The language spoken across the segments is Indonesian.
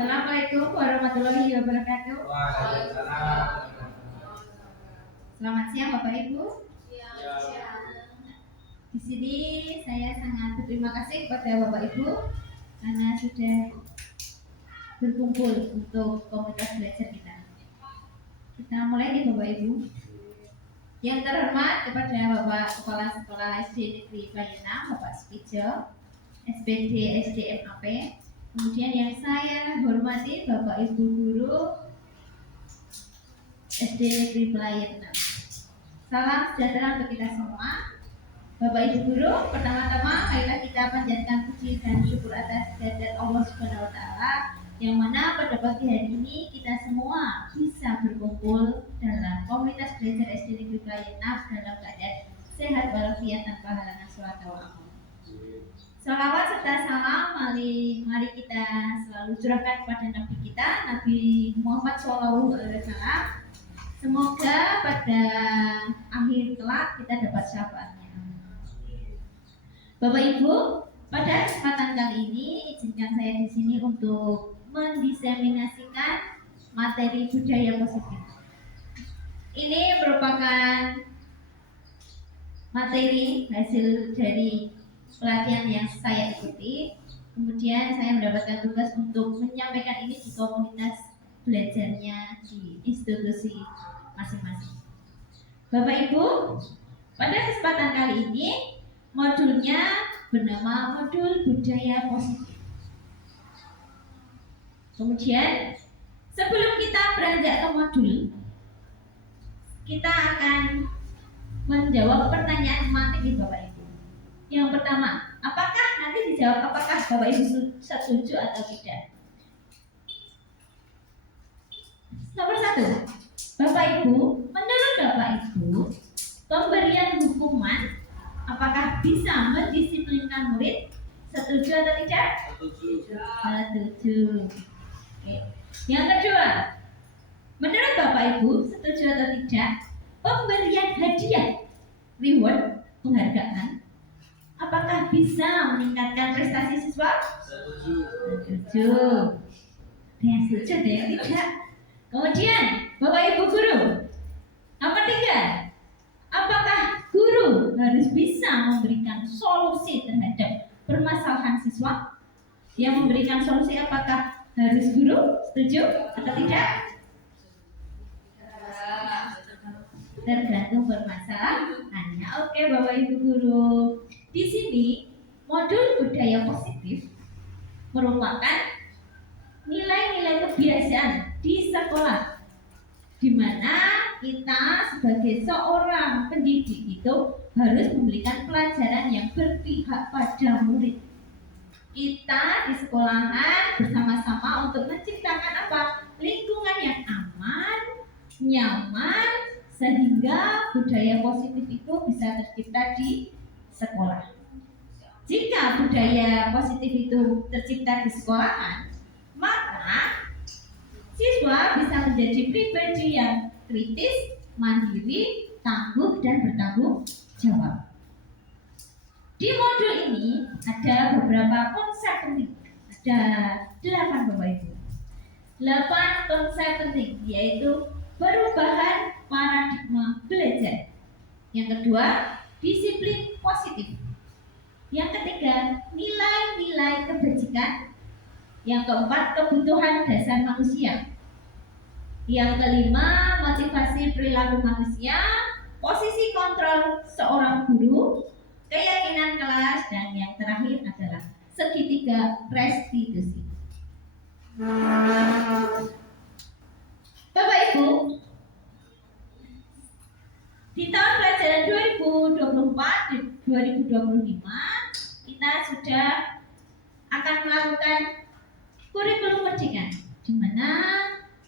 Assalamualaikum warahmatullahi wabarakatuh. Waalaikumsalam. Selamat siang Bapak Ibu. Siang. Di sini saya sangat berterima kasih kepada Bapak Ibu karena sudah berkumpul untuk komunitas belajar kita. Kita mulai nih Bapak Ibu. Yang terhormat kepada Bapak Kepala Sekolah SD Negeri Payunang, Bapak Supijo, SPD SDMAP. Kemudian yang saya hormati Bapak Ibu Guru SD Negeri Payunang. Salam sejahtera untuk kita semua. Bapak Ibu Guru, pertama-tama marilah kita panjatkan puji dan syukur atas kehadirat Allah Subhanahu wa taala yang mana pada pagi hari ini kita semua bisa berkumpul dalam komunitas belajar SD Negeri Payunang dalam keadaan sehat walafiat tanpa halangan sholat wa Salawat serta salam mari kita selalu curahkan kepada Nabi kita, Nabi Muhammad SAW. Semoga pada akhir kelak kita dapat syafaatnya. Bapak Ibu, pada kesempatan kali ini izinkan saya di sini untuk mendiseminasikan materi budaya positif. Ini merupakan materi hasil dari pelatihan yang saya ikuti. Kemudian saya mendapatkan tugas untuk menyampaikan ini di komunitas belajarnya di institusi masing-masing. Bapak Ibu, pada kesempatan kali ini modulnya bernama modul budaya positif. Kemudian sebelum kita beranjak ke modul, kita akan menjawab pertanyaan tematik di Bapak Ibu. Yang pertama, apakah nanti dijawab apakah Bapak Ibu setuju atau tidak? Nomor 1, Bapak Ibu, menurut Bapak Ibu, pemberian hukuman apakah bisa mendisiplinkan murid? Setuju atau tidak? Setuju. Oke. Yang kedua, menurut Bapak Ibu, setuju atau tidak? Pemberian hadiah, reward, penghargaan, apakah bisa meningkatkan prestasi siswa? Setuju. Yang setuju ada yang tidak. Kemudian, Bapak Ibu Guru, nomor 3, apakah guru harus bisa memberikan solusi terhadap permasalahan siswa? Yang memberikan solusi apakah harus guru? Setuju atau tidak? Tergantung permasalahannya. Oke, Bapak Ibu Guru. Di sini modul budaya positif merupakan nilai-nilai kebiasaan di sekolah, di mana kita sebagai seorang pendidik itu harus memberikan pelajaran yang berpihak pada murid. Kita di sekolahan bersama-sama untuk menciptakan apa? Lingkungan yang aman, nyaman, sehingga budaya positif itu bisa tercipta di sekolah. Jika budaya positif itu tercipta di sekolahan, maka siswa bisa menjadi pribadi yang kritis, mandiri, tangguh, dan bertanggung jawab. Di modul ini ada beberapa konsep penting. Ada 8 Bapak Ibu. 8 konsep penting, yaitu perubahan paradigma belajar. Yang kedua, disiplin positif. Yang ketiga, nilai-nilai kebajikan. Yang keempat, kebutuhan dasar manusia. Yang kelima, motivasi perilaku manusia. Posisi kontrol seorang guru, keyakinan kelas, dan yang terakhir adalah segitiga restitusi. Bapak Ibu, di tahun pelajaran 2024-2025 kita sudah akan melakukan kurikulum merdeka, di mana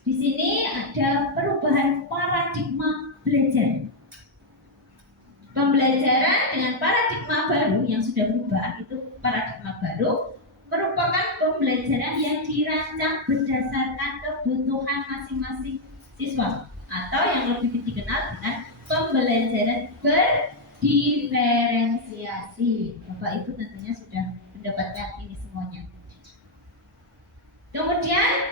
di sini ada perubahan paradigma belajar. Pembelajaran dengan paradigma baru yang sudah berubah, itu paradigma baru merupakan pembelajaran yang dirancang berdasarkan kebutuhan masing-masing siswa, atau yang lebih dikenal dengan pembelajaran berdiferensiasi. Bapak Ibu tentunya sudah mendapatkan ini semuanya. Kemudian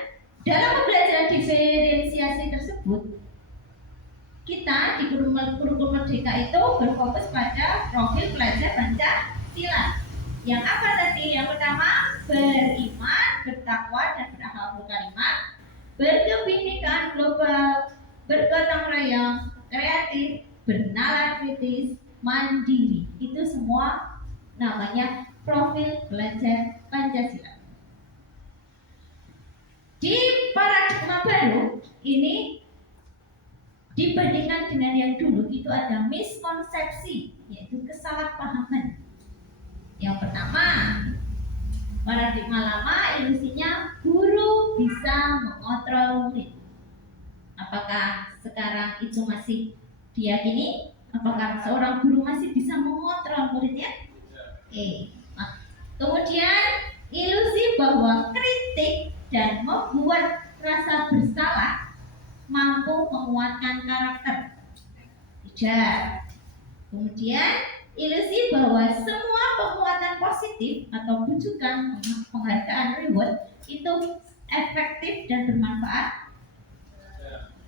tersebut, kita di kurikulum Merdeka itu berfokus pada profil pelajar Pancasila. Yang apa tadi? Yang pertama, beriman, bertakwa, dan berakhlakul karimah, berkebinekaan global, bergotong royong, kreatif, bernalar kritis, mandiri. Itu semua namanya profil pelajar Pancasila. Di paradigma baru ini dibandingkan dengan yang dulu itu ada miskonsepsi, yaitu kesalahpahaman. Yang pertama, paradigma lama ilusinya guru bisa mengontrol murid. Apakah sekarang itu masih diyakini? Apakah seorang guru masih bisa mengontrol muridnya? Kemudian ilusi bahwa kritik dan membuat rasa bersalah mampu menguatkan karakter. Tidak. Kemudian ilusi bahwa semua penguatan positif atau bujukan penghargaan reward itu efektif dan bermanfaat.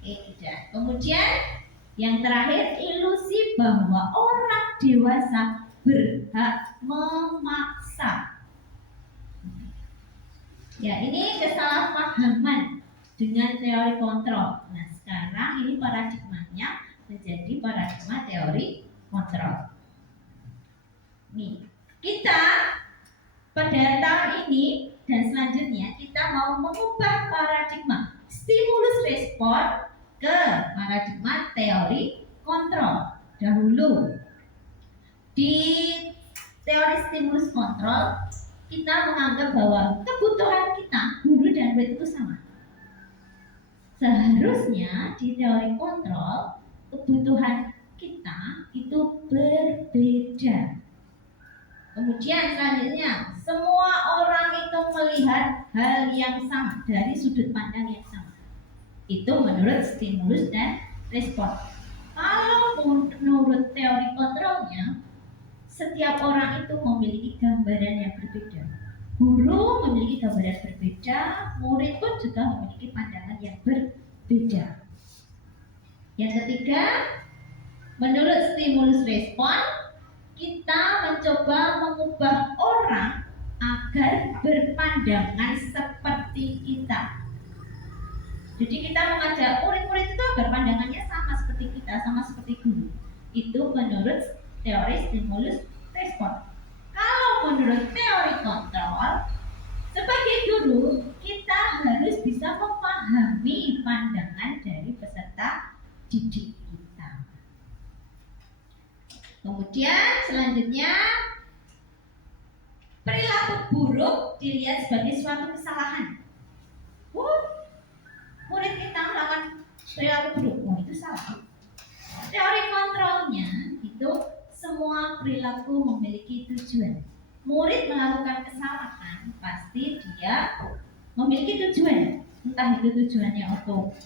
Tidak. Kemudian yang terakhir, ilusi bahwa orang dewasa berhak memaksa. Ya, ini kesalahpahaman dengan teori kontrol. Nah, sekarang ini paradigmanya menjadi paradigma teori kontrol. Nih, kita pada tahun ini dan selanjutnya kita mau mengubah paradigma stimulus respon ke paradigma teori kontrol. Dahulu di teori stimulus kontrol kita menganggap bahwa kebutuhan kita guru dan murid itu sama. Seharusnya di teori kontrol kebutuhan kita itu berbeda. Kemudian selanjutnya semua orang itu melihat hal yang sama dari sudut pandang yang sama. Itu menurut stimulus dan respon. Kalau menurut teori kontrolnya, setiap orang itu memiliki gambaran yang berbeda. Guru memiliki gambaran berbeda, murid pun juga memiliki pandangan yang berbeda. Yang ketiga, menurut stimulus respon, kita mencoba mengubah orang agar berpandangan seperti kita. Jadi kita mengajak murid-murid itu agar pandangannya sama seperti kita, sama seperti guru. Itu menurut teori stimulus respon. Kalau menurut teori kontrol, sebagai guru kita harus bisa memahami pandangan dari peserta didik kita. Kemudian selanjutnya, perilaku buruk dilihat sebagai suatu kesalahan. Murid kita melakukan perilaku buruk, itu salah. Teori kontrolnya itu semua perilaku memiliki tujuan. Murid melakukan kesalahan, pasti dia memiliki tujuan. Entah itu tujuannya untuk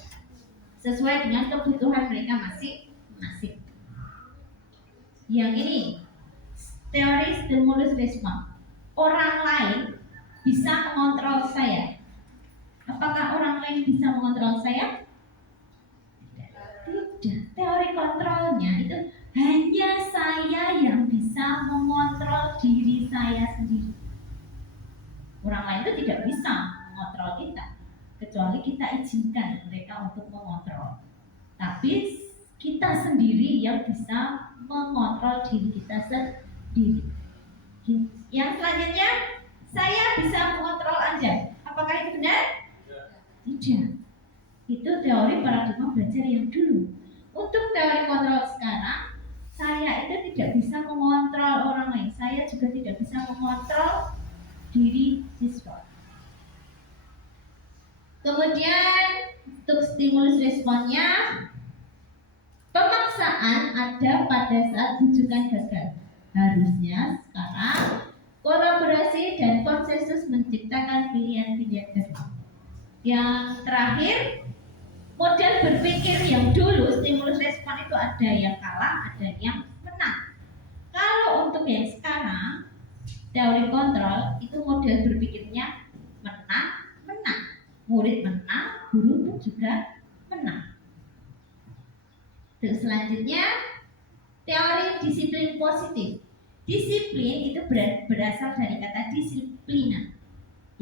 sesuai dengan kebutuhan mereka masing-masing. Yang ini teori stimulus respon. Orang lain bisa mengontrol saya. Apakah orang lain bisa mengontrol saya? Tidak. Teori kontrolnya itu hanya saya yang bisa mengontrol diri saya sendiri. Orang lain itu tidak bisa mengontrol kita, kecuali kita izinkan mereka untuk mengontrol. Tapi kita sendiri yang bisa mengontrol diri kita sendiri. Yang selanjutnya, saya bisa mengontrol Anda. Apakah itu benar? Tidak. Itu teori paradigma belajar yang dulu. Untuk teori kontrol sekarang, saya itu tidak bisa mengontrol orang lain. Saya juga tidak bisa mengontrol diri siswa. Kemudian untuk stimulus responnya, pemaksaan ada pada saat rujukan gagal. Harusnya sekarang kolaborasi dan konsensus menciptakan pilihan-pilihan baru. Yang terakhir, model berpikir yang dulu stimulus respon itu ada yang kalah, ada yang menang. Kalau untuk yang sekarang teori kontrol itu model berpikirnya menang. Murid menang, guru pun juga menang. Terus selanjutnya teori disiplin positif. Disiplin itu berasal dari kata disiplina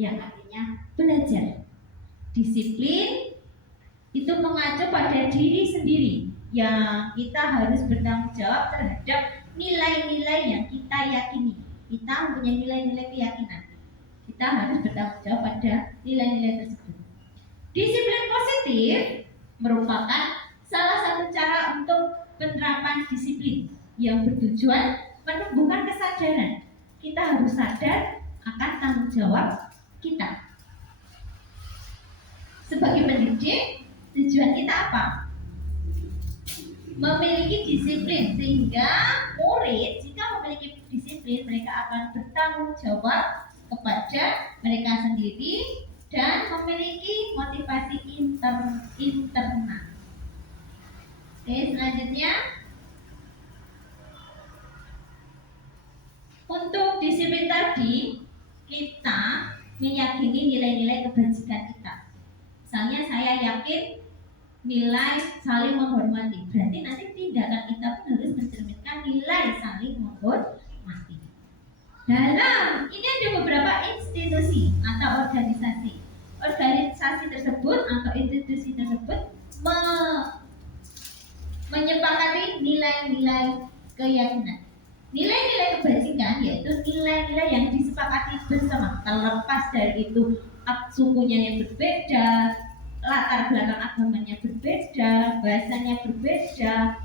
yang artinya belajar. Disiplin itu mengacu pada diri sendiri yang kita harus bertanggung jawab terhadap nilai-nilai yang kita yakini. Kita mempunyai nilai-nilai keyakinan. Kita harus bertanggung jawab pada nilai-nilai tersebut. Disiplin positif merupakan salah satu cara untuk penerapan disiplin yang bertujuan menumbuhkan kesadaran. Kita harus sadar akan tanggung jawab kita. Sebagai pendidik, tujuan kita apa? Memiliki disiplin, sehingga murid jika memiliki disiplin mereka akan bertanggung jawab kepada mereka sendiri dan memiliki motivasi internal. Oke, selanjutnya untuk disiplin tadi kita meyakini nilai-nilai kebajikan kita. Misalnya saya yakin nilai saling menghormati, berarti nanti tindakan kita pun harus mencerminkan nilai saling menghormati. Dalam ini ada beberapa institusi atau organisasi. Organisasi tersebut atau institusi tersebut menyepakati nilai-nilai keyakinan. Nilai-nilai kebajikan yaitu nilai-nilai yang disepakati bersama. Terlepas dari itu sukunya yang berbeda, latar belakang agamanya berbeda, bahasanya berbeda,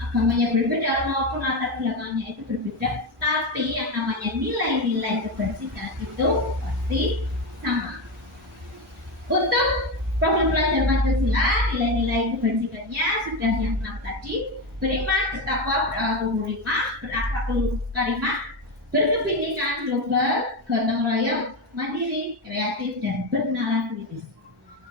agamanya berbeda maupun latar belakangnya itu berbeda, tapi yang namanya nilai-nilai kebajikan itu pasti sama. Untuk profil pelajar Pancasila, nilai-nilai kebajikannya sudah yang 6 tadi: beriman, bertakwa, berakhlak karimah, berkebinekaan global, gotong royong, mandiri, kreatif, dan bernalar kritis.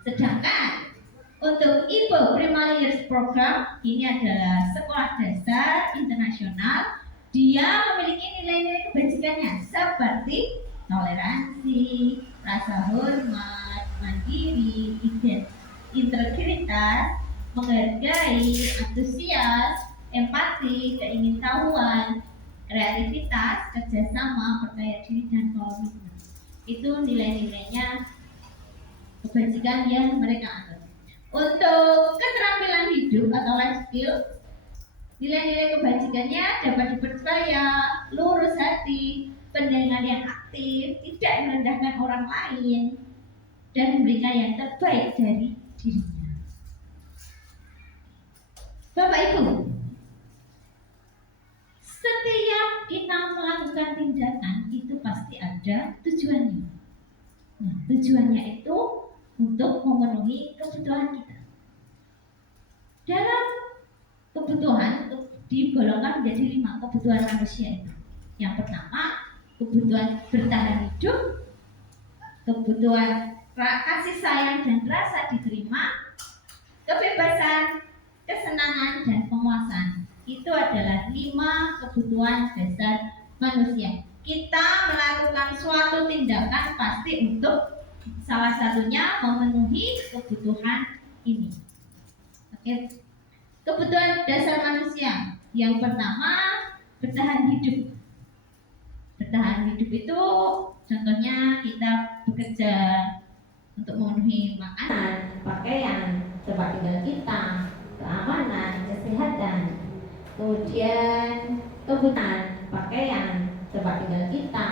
Sedangkan untuk IPO Primary Years Program ini adalah sekolah dasar internasional. Dia memiliki nilai-nilai kebajikannya seperti toleransi, rasa hormat, mandiri, integritas, menghargai, antusias, empati, keingintahuan, kreativitas, kerjasama, percaya diri, dan komitmen. Itu nilai-nilainya kebajikan yang mereka anggap. Untuk keterampilan hidup atau life skill, nilai-nilai kebajikannya dapat dipercaya, lurus hati, pendengar yang aktif, tidak merendahkan orang lain, dan memberikan yang terbaik dari dirinya. Bapak Ibu, setiap kita melakukan tindakan itu pasti ada tujuannya. Nah, tujuannya itu untuk memenuhi kebutuhan kita. Dalam kebutuhan digolongkan menjadi 5 kebutuhan manusia itu. Yang pertama, kebutuhan bertahan hidup, kebutuhan kasih sayang dan rasa diterima, kebebasan, kesenangan, dan pemuasan. Itu adalah 5 kebutuhan dasar manusia. Kita melakukan suatu tindakan pasti untuk salah satunya memenuhi kebutuhan ini. Oke. Kebutuhan dasar manusia yang pertama, bertahan hidup. Bertahan hidup itu contohnya kita bekerja untuk memenuhi makanan, pakaian, tempat tinggal kita, keamanan, kesehatan, kemudian kebutuhan pakaian, tempat tinggal kita,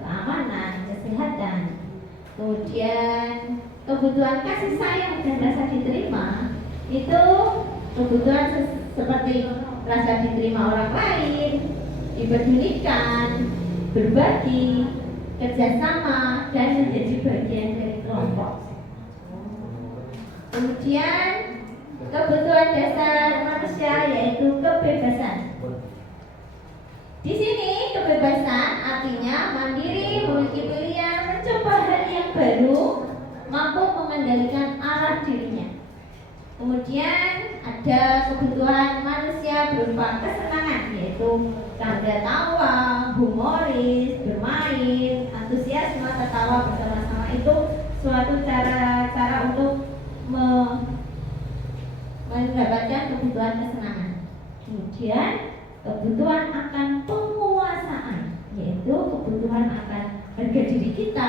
keamanan, kesehatan, kemudian kebutuhan kasih sayang dan rasa diterima. Itu kebutuhan seperti rasa diterima orang lain, dipedulikan, berbagi, kerjasama, dan menjadi bagian dari kelompok. Kemudian kebutuhan dasar manusia yaitu kebebasan. Di sini kebebasan artinya mandiri, memiliki pilihan, mencoba hal yang baru, mampu mengendalikan arah dirinya. Kemudian ada kebutuhan manusia berupa kesenangan, yaitu canda tawa, humoris, bermain, antusiasme, tertawa bersama-sama. Itu suatu cara untuk mendapatkan kebutuhan kesenangan. Kemudian kebutuhan akan penguasaan, yaitu kebutuhan akan harga diri kita,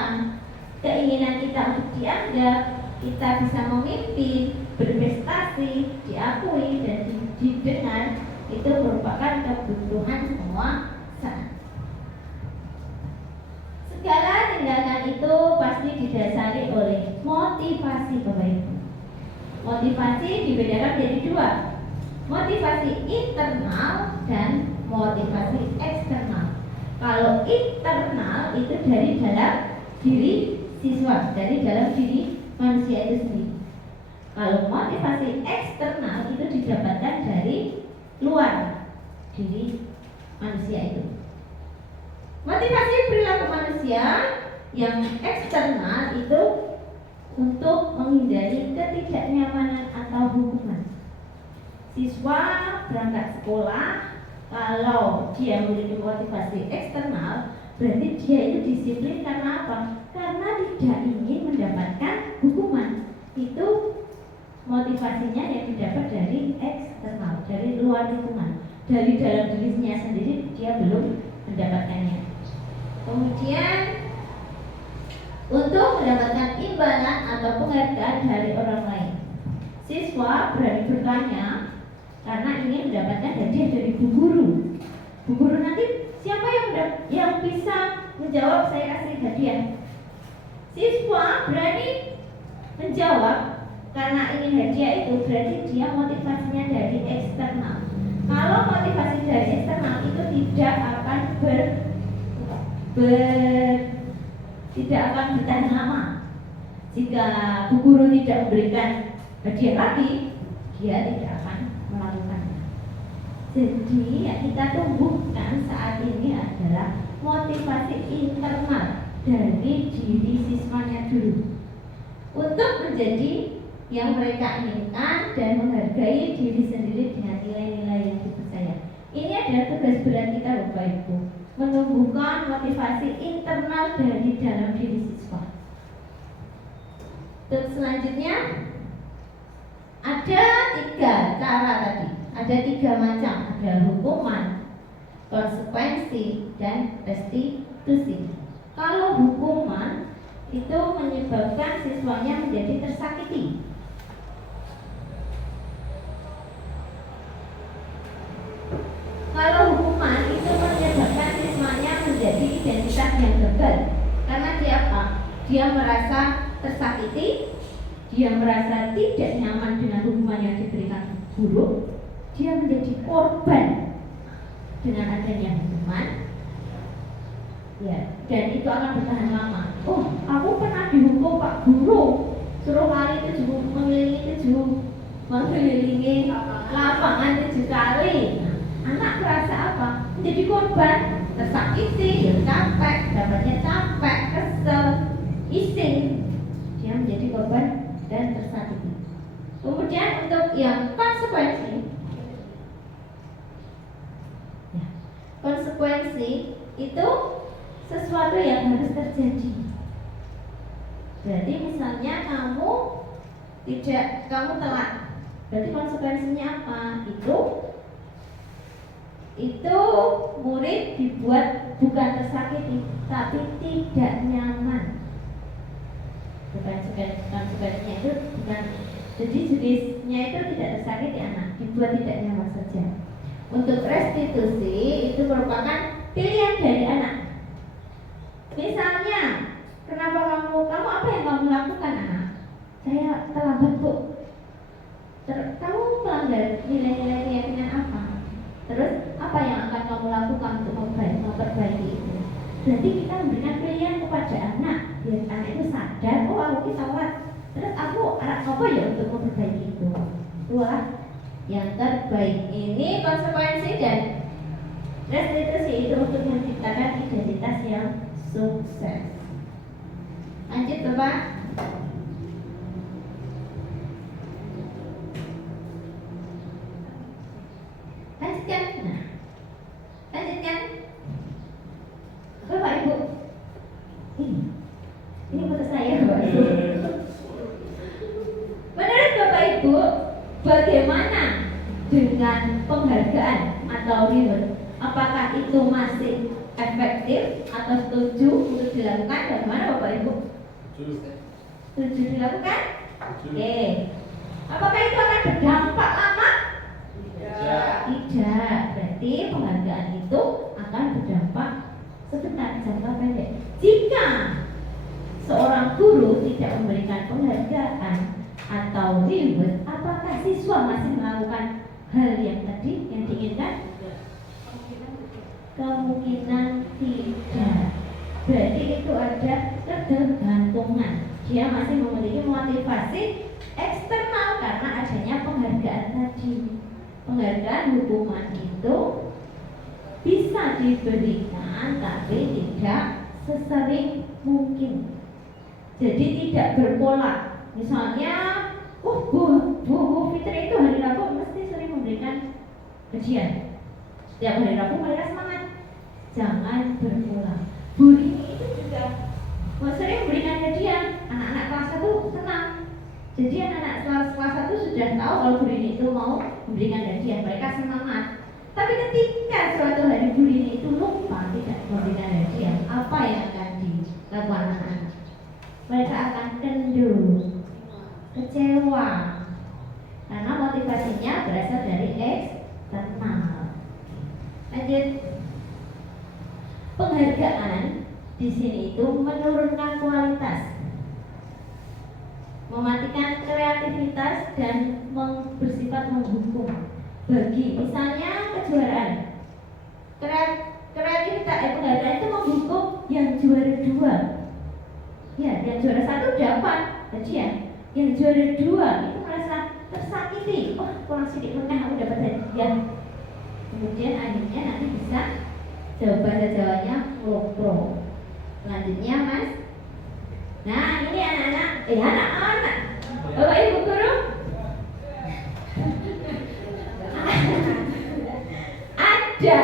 keinginan kita untuk dianggap, kita bisa memimpin, berprestasi, diakui dan didengar. Itu merupakan kebutuhan penguasaan. Segala tindakan itu pasti didasari oleh motivasi, Bapak Ibu. Motivasi dibedakan menjadi dua, motivasi internal dan motivasi eksternal. Kalau internal itu dari dalam diri siswa, dari dalam diri manusia itu sendiri. Kalau motivasi eksternal itu didapatkan dari luar diri manusia itu. Motivasi perilaku manusia yang eksternal itu untuk menghindari ketidaknyamanan atau hukuman. Siswa berangkat sekolah, kalau dia memiliki motivasi eksternal, berarti dia itu disiplin karena apa? Karena tidak ingin mendapatkan hukuman. Itu motivasinya yang didapat dari eksternal, dari luar lingkungan. Dari dalam dirinya sendiri dia belum mendapatkannya. Kemudian untuk mendapatkan imbalan atau penghargaan dari orang lain, siswa berani bertanya karena ingin mendapatkan hadiah dari bu guru. Bu guru nanti siapa yang bisa menjawab, saya kasih hadiah. Siswa berani menjawab karena ingin hadiah, itu berarti dia motivasinya dari eksternal. Kalau motivasi dari eksternal itu tidak akan tidak akan bertahan lama. Jika bu guru tidak memberikan hadiah lagi, dia tidak akan melakukannya. Jadi yang kita tumbuhkan saat ini adalah motivasi internal dari diri siswanya dulu, untuk menjadi yang mereka inginkan dan menghargai diri sendiri dengan nilai-nilai yang dipercaya. Ini adalah tugas berat kita, Bapak Ibu, menumbuhkan motivasi internal dari dalam diri siswa. Terus selanjutnya ada 3 cara tadi, ada 3 macam, ada hukuman, konsekuensi, dan restitusi. Kalau hukuman itu menyebabkan siswanya menjadi tersakiti. Kalau hukuman itu menyebabkan siswanya menjadi identitas yang gagal. Karena dia apa? Dia merasa tersakiti, dia merasa tidak nyaman dengan hukuman yang diberikan guru, dia menjadi korban dengan adanya hukuman. Ya, dan itu akan bertahan lama. Oh, aku pernah dihukum Pak Guru, suruh lari 7 mengelilingi lapangan 7 kali. Anak merasa apa? Menjadi korban, tersakiti, capek, dapatnya capek, kesel, ising. Dia menjadi korban dan tersakiti. Kemudian untuk yang konsekuensi, ya, konsekuensi itu sesuatu yang harus terjadi. Berarti misalnya kamu telat, berarti konsekuensinya apa? Itu murid dibuat bukan tersakiti, tapi tidak nyaman. Konsekuensinya itu bukan, jadi jenisnya itu tidak tersakiti anak, dibuat tidak nyaman saja. Untuk restitusi itu merupakan pilihan dari anak. Misalnya, kenapa kamu apa yang kamu lakukan, anak? Saya terlambat, Bu. Kamu melanggar nilai-nilai keyakinan apa? Terus apa yang akan kamu lakukan untuk memperbaiki itu? Berarti kita memberikan pilihan kepada anak, biar anak itu sadar, oh aku salah. Terus aku apa ya untuk memperbaiki itu? Itulah yang terbaik. Ini konsekuensi dan restitusi itu untuk menciptakan identitas yang sukses. Lanjut, Bapak. Lanjutkan. Nah, lanjutkan. Bapak Ibu, ini foto saya, Bapak Ibu. Menurut Bapak Ibu, bagaimana dengan penghargaan atau reward, apakah itu masih efektif atau setuju untuk dilakukan? Bagaimana Bapak Ibu? Setuju dilakukan? Oke. Apakah itu akan berdampak lama? Tidak. Berarti penghargaan itu akan berdampak sebentar, jangka pendek. Jika seorang guru tidak memberikan penghargaan atau reward, apakah siswa masih melakukan hal yang tadi yang diinginkan? Kemungkinan tidak. Berarti itu ada ketergantungan. Dia masih memiliki motivasi eksternal karena adanya penghargaan tadi. Penghargaan hukuman itu bisa diberikan tapi tidak sesering mungkin. Jadi tidak berpola. Misalnya, Bu Fitri itu hari Rabu mesti sering memberikan ujian. Setiap hari Rabu mereka semangat. Jangan berpola. Bu Rini itu juga sering memberikan hadiah. Anak-anak kelas 1 senang. Jadi anak-anak kelas 1 sudah tahu kalau Bu Rini itu mau memberikan hadiah, mereka semangat. Tapi ketika suatu hari Bu Rini itu lupa tidak memberikan hadiah, apa yang akan dilakukan anak-anak? Mereka akan kendor, kecewa, karena motivasinya berasal dari eksternal. Lanjut. Penghargaan di sini itu menurunkan kualitas, mematikan kreativitas dan bersifat menghukum. Bagi misalnya kejuaraan, penghargaan itu menghukum yang juara 2. Ya, yang juara 1 dapat hadiah, yang juara 2 itu merasa tersakiti. Kurang sedikit meneh aku dapat hadiah. Kemudian akhirnya nanti bisa bahasa Jawanya pro. Selanjutnya Mas. Nah ini anak-anak Bapak Ibu guru, ada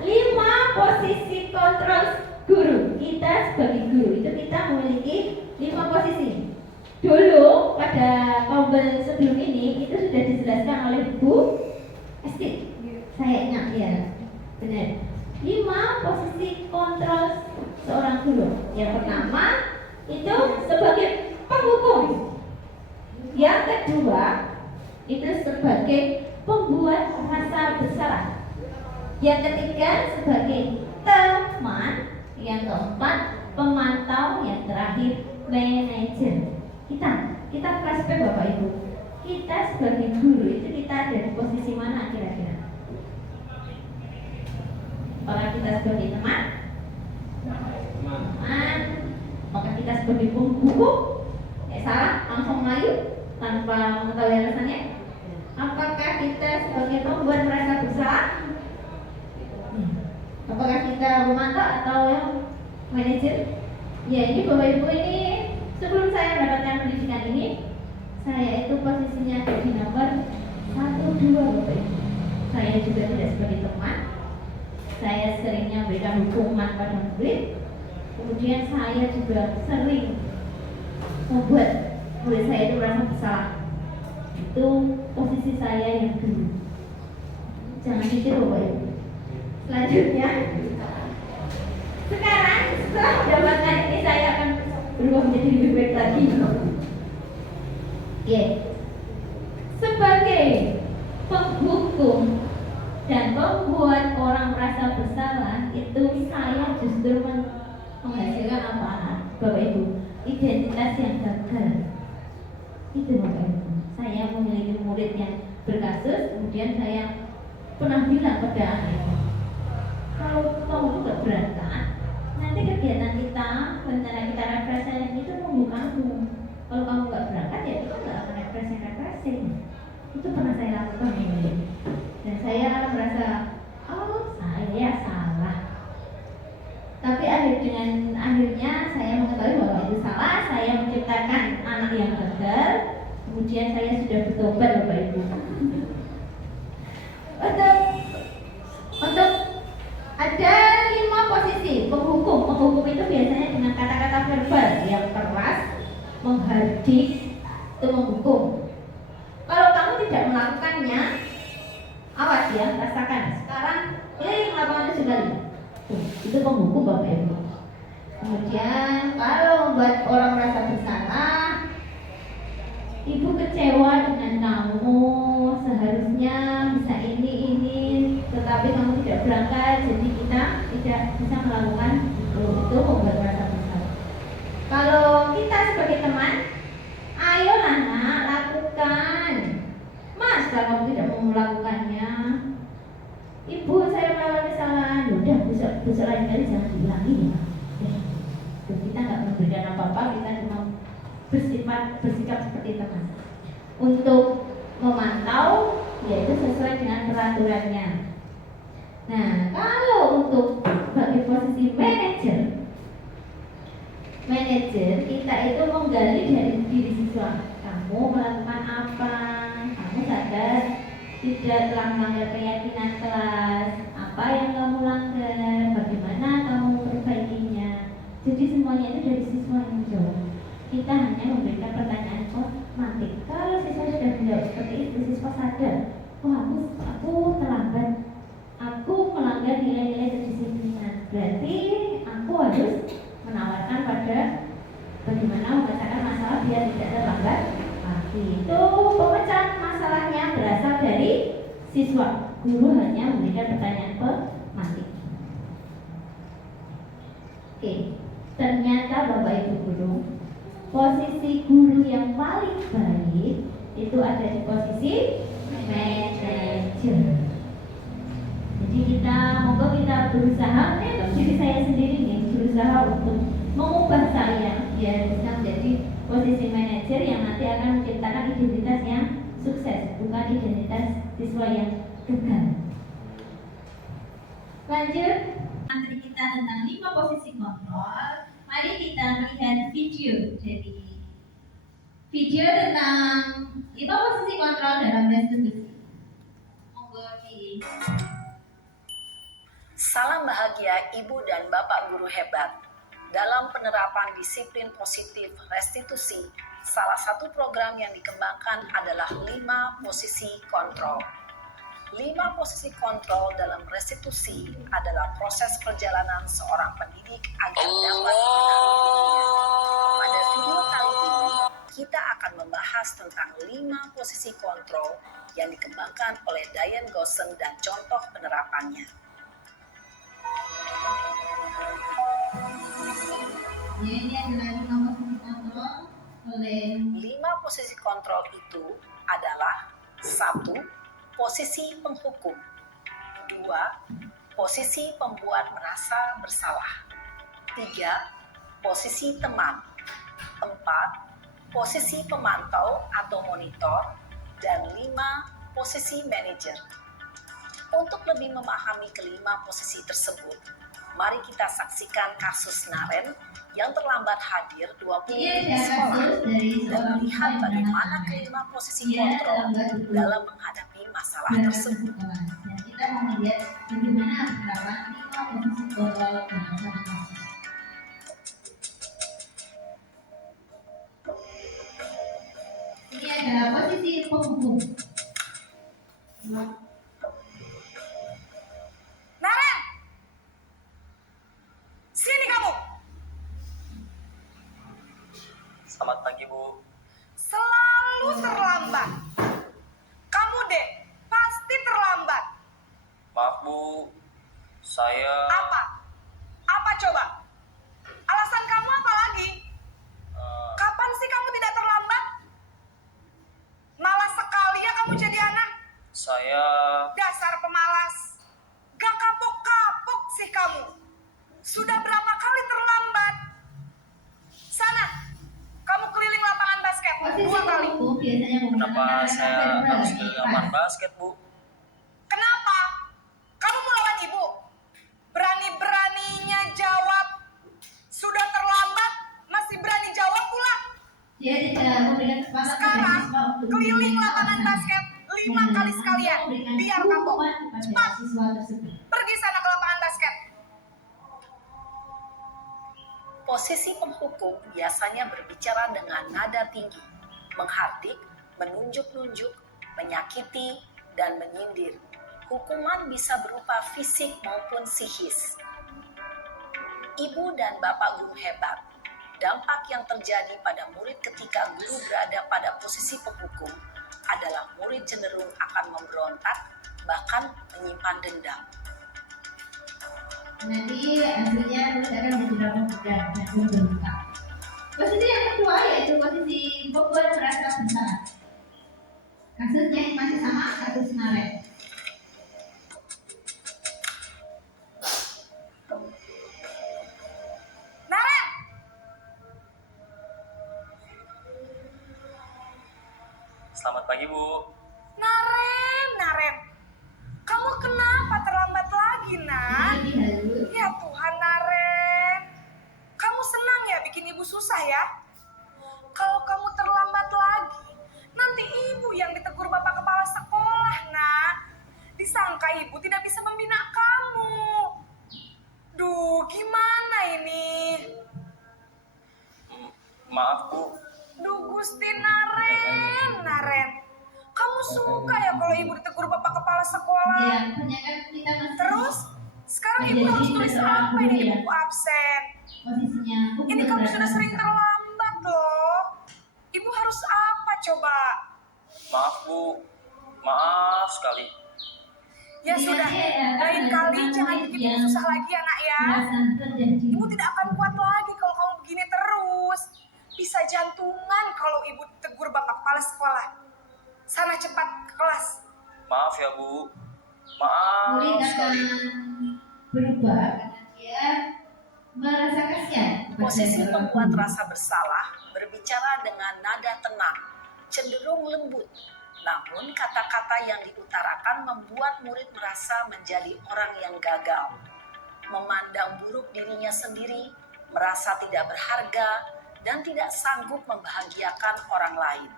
5 posisi kontrol guru. Kita sebagai guru itu kita memiliki 5 posisi. Dulu pada kabel sebelum ini itu sudah dijelaskan oleh Bu Esti. Saya ingat ya, benar. 5 posisi kontrol seorang guru. Yang pertama itu sebagai penghukum. Yang kedua itu sebagai pembuat rasa bersalah. Yang ketiga sebagai teman. Yang keempat pemantau. Yang terakhir manajer. Kita flashback Bapak Ibu. Kita sebagai guru itu kita ada di posisi mana kira-kira? Apakah kita sebagai teman? Apakah kita sebagai penghukum? Salah, langsung melayu tanpa mengetahui alasannya. Apakah kita sebagai pembuat merasa bersalah? Apakah kita memantau atau manajer? Ya ini Bapak Ibu, ini sebelum saya mendapatkan pendidikan ini, saya itu posisinya di nomor 1, 2 Bapak Ibu. Saya juga tidak sebagai teman. Saya seringnya memberikan hukuman pada murid. Kemudian saya juga sering membuat murid saya itu merasa bersalah. Itu posisi saya yang dulu. Jangan ditiru Bapak Ibu. Selanjutnya, sekarang setelah mendapatkan ini saya akan berubah menjadi lebih baik lagi. Sebagai penghukum dan membuat orang merasa bersalah, itu saya justru menghasilkan apa Bapak Ibu? Identitas yang gagal. Itu Bapak Ibu. Saya memiliki murid yang berkasus, kemudian saya pernah bilang pada anak, kalau kamu tidak berangkat, nanti kegiatan kita, rencana kita refreshing itu nunggu kamu. Kalau kamu nggak berangkat, ya kita nggak akan refreshing. Itu pernah saya lakukan ini. Dan saya merasa, saya salah. Tapi akhirnya saya mengetahui bahwa itu salah. Saya menciptakan anak yang gagal. Kemudian saya sudah bertobat Bapak Ibu. Untuk ada 5 posisi penghukum. Penghukum itu biasanya dengan kata-kata verbal yang keras, menghardik, itu menghukum. Kalau kamu tidak melakukannya, ibu kecewa dengan kamu, seharusnya bisa ini, tetapi kamu tidak berangkat, jadi kita tidak bisa melakukan itu membuat rasa bersalah. Kalau kita sebagai teman, ayolah nak, lakukan. Masa kamu tidak mau melakukannya? Ibu, saya mengalami kesalahan. Udah, besok lain kali jangan diulangi ya. Kita nggak memberikan apa-apa, kita cuma bersikap seperti teman. Untuk memantau, yaitu sesuai dengan peraturannya. Nah, kalau untuk bagi posisi manajer kita itu menggali dari diri siswa. Kamu melakukan apa? Kamu sadar tidak telah melanggar keyakinan kelas? Apa yang kamu langgar? Bagaimana kamu memperbaikinya? Jadi semuanya itu dari siswa yang menjawab. Kita hanya memberikan pertanyaan formatif. Kalau siswa sudah menjawab seperti itu, siswa sadar, oh aku terlambat, aku melanggar nilai-nilai kedisiplinan. Berarti aku harus menawarkan pada bagaimana memecahkan masalah biar tidak terlambat lagi. Itu pemecahan masalahnya berasal dari siswa. Guru hanya memberikan pertanyaan formatif. Oke, ternyata Bapak Ibu guru, posisi guru yang paling baik itu ada di posisi manajer. Jadi kita berusaha, untuk diri saya sendiri nih, berusaha untuk mengubah saya biar bisa menjadi posisi manajer yang nanti akan menciptakan identitas yang sukses, bukan identitas siswa yang gagal. Lanjut, materi kita tentang 5 posisi kontrol. Mari kita melihat video. Jadi video tentang 5 posisi kontrol dalam restitusi. Monggo di. Salam bahagia Ibu dan Bapak guru hebat. Dalam penerapan disiplin positif restitusi, salah satu program yang dikembangkan adalah 5 posisi kontrol. 5 posisi kontrol dalam restitusi adalah proses perjalanan seorang pendidik agar dapat mengenali dirinya. Pada video kali ini, kita akan membahas tentang 5 posisi kontrol yang dikembangkan oleh Diane Gossen dan contoh penerapannya. Ini adalah 5 posisi kontrol oleh 5 posisi kontrol itu adalah 1. Posisi penghukum. 2. Posisi pembuat merasa bersalah. 3. Posisi teman. 4. Posisi pemantau atau monitor. Dan 5. Posisi manajer. Untuk lebih memahami kelima posisi tersebut, mari kita saksikan kasus Naren yang terlambat hadir 20 menit di sekolah dan melihat bagaimana kelima posisi kontrol dalam menghadapi masalah tersebut. Dan kita mau melihat bagaimana penerapan 5 posisi kontrol dalam satu kasus. Ini adalah posisi penghukum. Naren! Sini kamu! Selamat pagi, Bu. Selalu terlambat. Kamu deh, pasti terlambat. Maaf, Bu. Saya... Apa? Apa coba? Alasan kamu apa lagi? Kapan sih kamu tidak terlambat? Malas sekali ya kamu jadi anak. Saya... Dasar pemalas. Gak kapok-kapok sih kamu. Sudah berapa kali terlambat? Sana, kamu keliling lapangan basket Posisi 2 kali. penghukum biasanya menggunakan Kenapa cara saya harus ke lapangan basket, Bu? Kenapa? Kamu mau lawan ibu? Berani-beraninya jawab. Sudah terlambat, masih berani jawab pula. Dia tidak memberikan kesempatan pada Sekarang, siswa untuk keliling memberikan lapangan alasan. basket 5 Dan kali langsung sekalian. memberikan Biar kapok. hukuman kepada Cepat, siswa tersebut. pergi sana ke lapangan basket. Posisi penghukum biasanya berbicara dengan nada tinggi, menghardik, menunjuk-nunjuk, menyakiti, dan menyindir. Hukuman bisa berupa fisik maupun psikis. Ibu dan Bapak guru hebat, Dampak yang terjadi pada murid ketika guru berada pada posisi penghukum adalah murid cenderung akan memberontak, bahkan menyimpan dendam. Nanti hasilnya terus akan menjadi mudah dan memberontak. Posisi yang kedua yaitu posisi bobot merasa bersalah. Kasusnya masih sama, kasus Naren. Naren, Selamat pagi, Bu. Naren, kamu kenapa terlambat lagi, nak? Ini halus. Ya Tuhan, Naren, kamu senang ya bikin ibu susah ya? Kalau kamu terlambat lagi, nanti ibu yang ditegur bapak kepala sekolah, nak. Disangka ibu tidak bisa membina kamu. Duh, gimana ini? Maaf, Bu. Duh, Gusti Naren. Kamu suka ya kalau ibu ditegur bapak kepala sekolah? Ya, kebanyakan kita masih Terus, sekarang ibu harus tulis apa ini di buku absen? posisinya bobot Ini kamu merasa sudah sering bersalah. terlambat loh. Ibu harus apa coba? Maaf, Bu. Maaf sekali. Ya sudah, lain kali jangan bikin ibu susah lagi ya, nak ya. Merasa terjadi. Ibu tidak akan kuat lagi kalau kamu begini terus. Bisa jantungan kalau ibu tegur bapak kepala sekolah. Sana cepat ke kelas. Maaf ya, Bu. Maaf Murid akan sekali. berubah karena dia merasa kasihan kepada Posisi orang pembuat guru. rasa bersalah berbicara dengan nada tenang, cenderung lembut. Namun kata-kata yang diutarakan membuat murid merasa menjadi orang yang gagal, memandang buruk dirinya sendiri, merasa tidak berharga, dan tidak sanggup membahagiakan orang lain.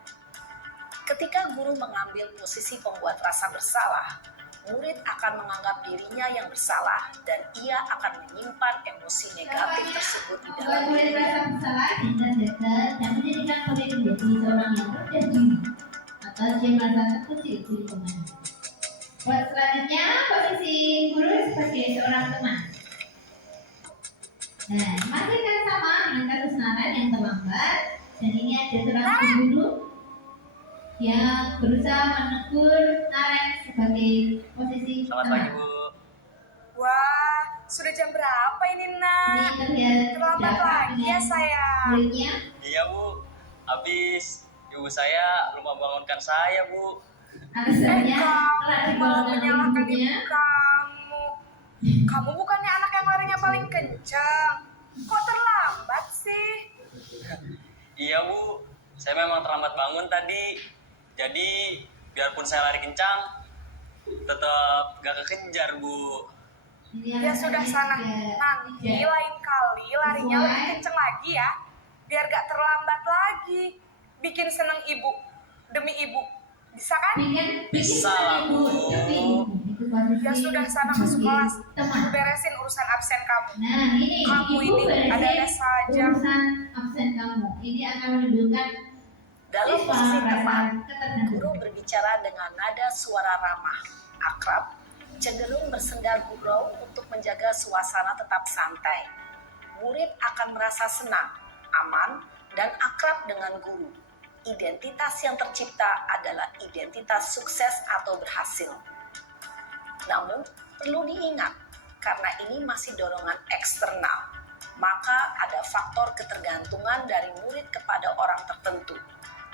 Ketika guru mengambil posisi pembuat rasa bersalah, murid akan menganggap dirinya yang bersalah dan ia akan menyimpan emosi negatif tersebut di dalam Membuat murid merasa dirinya. bersalah dan jaga dan menjadikan murid menjadi seorang yang rendah diri atau dia merasa terkecil di lingkungan. Buat selanjutnya posisi guru sebagai seorang teman. Nah, masih kan sama dengan kasus Naren yang terlambat dan ini ada seorang guru yang berusaha menegur Naren sebagai posisi Selamat teman. pagi, Bu. Wah, sudah jam berapa ini, Ini nak? terlihat Terlambat dapat lagi ya, dengan sayang. muridnya. Iya, Bu. Habis ibu saya lupa bangunkan saya, Bu. Alasannya telah Kamu malah dibangunkan oleh menyalahkan ibunya. ibu kamu. Kamu bukannya anak yang larinya paling kencang. Kok terlambat sih? Iya, Bu. Saya memang terlambat bangun tadi. Jadi, biarpun saya lari kencang, tetap gak kekejar, Bu. Ini Ya sudah sana. Nanti lain kali larinya lebih kenceng lagi ya. Biar gak terlambat lagi. Bikin seneng ibu. Demi ibu. Bisa kan? Bisa lah, Bu. Ya sudah sana masuk kelas. Teman. Ibu beresin urusan absen kamu. Nah, ini Kamu ibu ini beresin ada-ada saja. urusan absen kamu. Ini akan menimbulkan Dalam siswa posisi merasa teman, ketergantungan. guru berbicara dengan nada suara ramah, akrab, cenderung bersenda gurau untuk menjaga suasana tetap santai. Murid akan merasa senang, aman, dan akrab dengan guru. Identitas yang tercipta adalah identitas sukses atau berhasil. Namun, perlu diingat, karena ini masih dorongan eksternal, maka ada faktor ketergantungan dari murid kepada orang tertentu.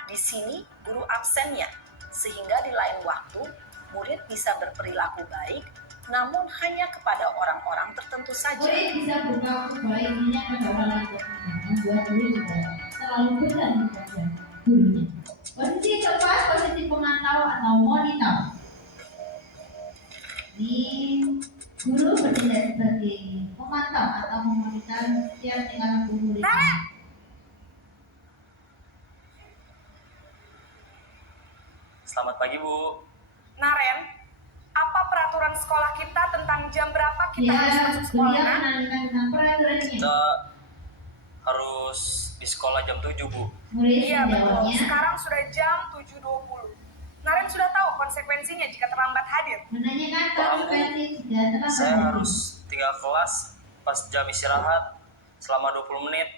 Di sini, guru absennya, sehingga di lain waktu, murid bisa berperilaku baik, namun hanya kepada orang-orang tertentu saja. Murid bisa berlaku baik hanya pada orang lain membuat murid juga selalu benar kepada gurunya. Posisi keempat, posisi pemantau atau monitor. Ini guru bertindak sebagai pemantau atau memonitor setiap tingkah laku murid. Selamat pagi, Bu. Naren, apa peraturan sekolah kita tentang jam berapa kita harus Ya, masuk sekolah? beliau Nak? menanyakan tentang peraturannya. Kita harus di sekolah jam 7, Bu. Murid Iya betul, menjawabnya, sekarang sudah jam 7.20. Naren sudah tahu konsekuensinya jika terlambat hadir. menanyakan Paham, Bu. konsekuensi jika telah Saya terjadi. harus tinggal kelas pas jam istirahat selama 20 menit.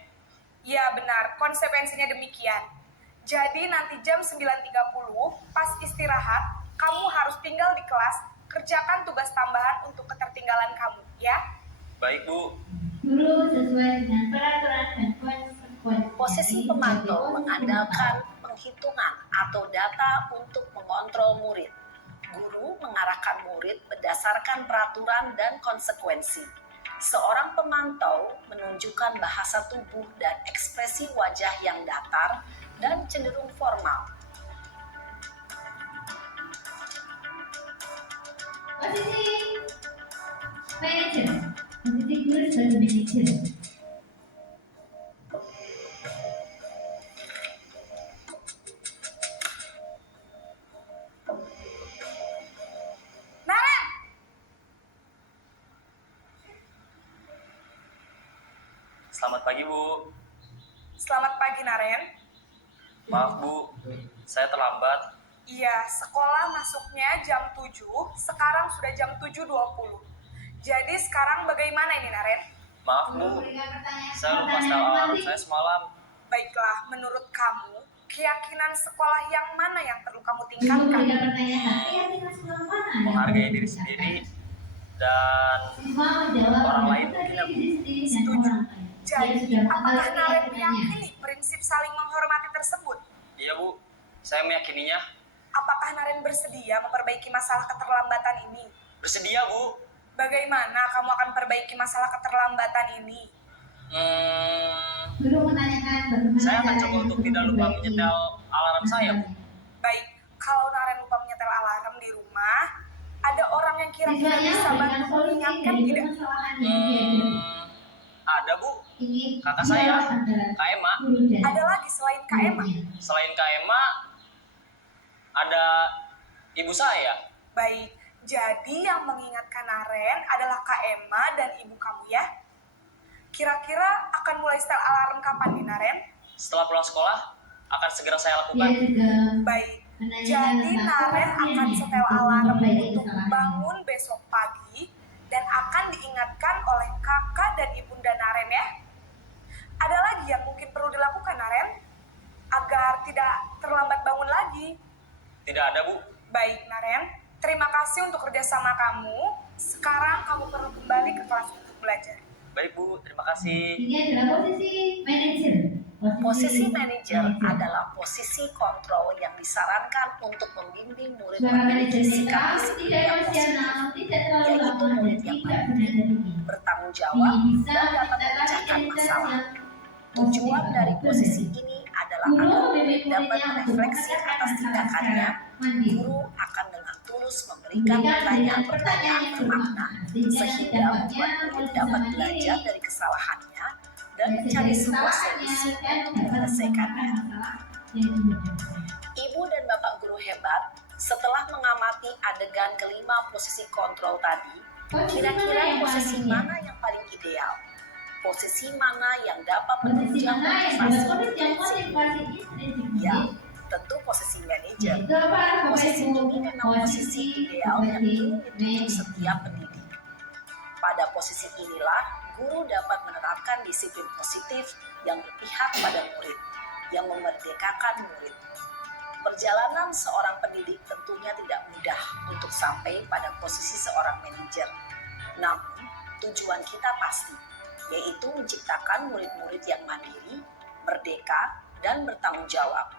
Ya benar, konsekuensinya demikian. Jadi nanti jam 9.30 pas istirahat, kamu harus tinggal di kelas, kerjakan tugas tambahan untuk ketertinggalan kamu, ya. Baik, Bu. Guru sesuai dengan peraturan dan konsekuensi. Posisi pemantau mengandalkan penghitungan atau data untuk mengontrol murid. Guru mengarahkan murid berdasarkan peraturan dan konsekuensi. Seorang pemantau menunjukkan bahasa tubuh dan ekspresi wajah yang datar dan cenderung formal. Posisi manajer. Posisi guru sebagai manajer. Naren! Selamat pagi, Bu. Selamat pagi, Naren. Maaf, Bu. Saya terlambat. Iya, sekolah masuknya jam 7, sekarang sudah jam 7.20. Jadi sekarang bagaimana ini, Naren? Maaf, Bu. Saya lupa setel alarm saya semalam. Baiklah, menurut kamu, keyakinan sekolah yang mana yang perlu kamu Guru tingkatkan? memberikan pertanyaan, keyakinan sekolah mana? yang Menghargai perlu diri ditingkatkan? sendiri dan Siswa menjawab orang lain menghargai mungkin, Bu. diri sendiri dan Setuju. orang lain. Dia Jadi, sudah apakah mengetahui Naren keyakinannya. meyakini prinsip saling menghormati tersebut? Iya, Bu. Saya meyakininya. Apakah Naren bersedia memperbaiki masalah keterlambatan ini? Bersedia, Bu. Bagaimana kamu akan perbaiki masalah keterlambatan ini? Guru menanyakan bagaimana Saya akan caranya coba untuk tidak lupa memperbaiki menyetel alarm saya, Bu. Baik, kalau Naren lupa menyetel alarm di rumah, ada orang yang kira-kira Siswanya bisa memberikan bantu solusi mengingatkan dari tidak? permasalahan yang dihadapi. Ada, Bu. Ini Kakak saya, dijawab antara Kak Emma. guru dan Ada lagi selain Kak Emma? muridnya. Selain Kak Emma, ada ibu saya. Baik, jadi yang mengingatkan Naren adalah Kak Emma dan ibu kamu ya? Kira-kira akan mulai setel alarm kapan nih, Naren? Setelah pulang sekolah, akan segera saya Dia lakukan. juga Baik, menanyakan jadi tentang Naren akan kepastiannya setel untuk alarm memperbaiki untuk kesalahannya. bangun besok pagi dan akan diingatkan oleh kakak dan ibunda Naren ya. Ada lagi yang mungkin perlu dilakukan, Naren? Agar tidak terlambat bangun lagi. Tidak ada, Bu. Baik, Naren. Terima kasih untuk kerjasama kamu. Sekarang kamu perlu kembali ke kelas untuk belajar. Baik, Bu. Terima kasih. Ini adalah posisi manajer. Posisi manajer adalah posisi kontrol yang disarankan untuk membimbing murid Suara memiliki manajer sikap netral, disiplin tidak yang positif, emosional, tidak terlalu yaitu lambat dan murid yang tidak mandiri, bernada dingin. bertanggung Ini jawab, bisa dan dapat menciptakan memecahkan identitas masalah. yang Tujuan positif dari atau posisi benar. ini adalah Guru agar membimbing murid dapat muridnya untuk merefleksi memecahkan atas masalah tindakannya. secara mandiri. Guru akan dengan tulus memberikan Memberikan pertanyaan-pertanyaan pertanyaan yang bermakna, bermakna, sehingga dapatnya murid bisa dapat mandiri, belajar dari kesalahannya dan belajar mencari dari sebuah kesalahannya, solusi dan untuk dapat menyelesaikannya. menyelesaikan masalah yang dihadapi. Ibu dan Bapak guru hebat, setelah mengamati adegan kelima posisi kontrol tadi, kira-kira posisi mana yang paling ideal? Posisi mana yang dapat Posisi menunjang mana yang motivasi dapat menunjang intrinsik? motivasi intrinsik Ya, murid? tentu posisi manajer. Itu apa, Bapak Posisi Ibu? ini memang posisi ideal yang ingin dituju setiap pendidik. Pada posisi inilah, guru dapat menerapkan disiplin positif yang berpihak pada murid, yang memerdekakan murid. Perjalanan seorang pendidik tentunya tidak mudah untuk sampai pada posisi seorang manajer. Namun, tujuan kita pasti, yaitu menciptakan murid-murid yang mandiri, merdeka, dan bertanggung jawab.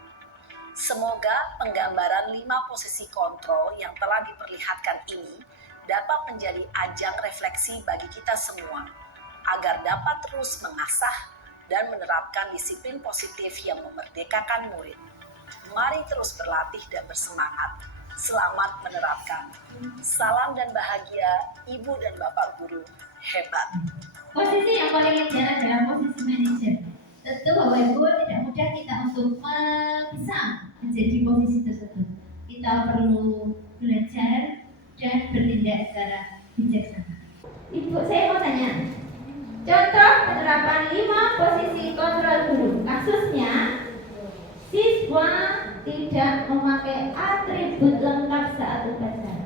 Semoga penggambaran 5 posisi kontrol yang telah diperlihatkan ini dapat menjadi ajang refleksi bagi kita semua, agar dapat terus mengasah dan menerapkan disiplin positif yang memerdekakan murid. Mari terus berlatih dan bersemangat. Selamat menerapkan. Salam dan bahagia Ibu dan Bapak guru hebat. Posisi yang paling ideal adalah posisi manajer. Tentu Bapak Ibu tidak mudah kita untuk bisa menjadi posisi tersebut. Kita perlu belajar dan bertindak secara bijaksana. Ibu, saya mau tanya. Contoh penerapan 5 posisi kontrol guru. Kasusnya, siswa tidak memakai atribut lengkap saat upacara.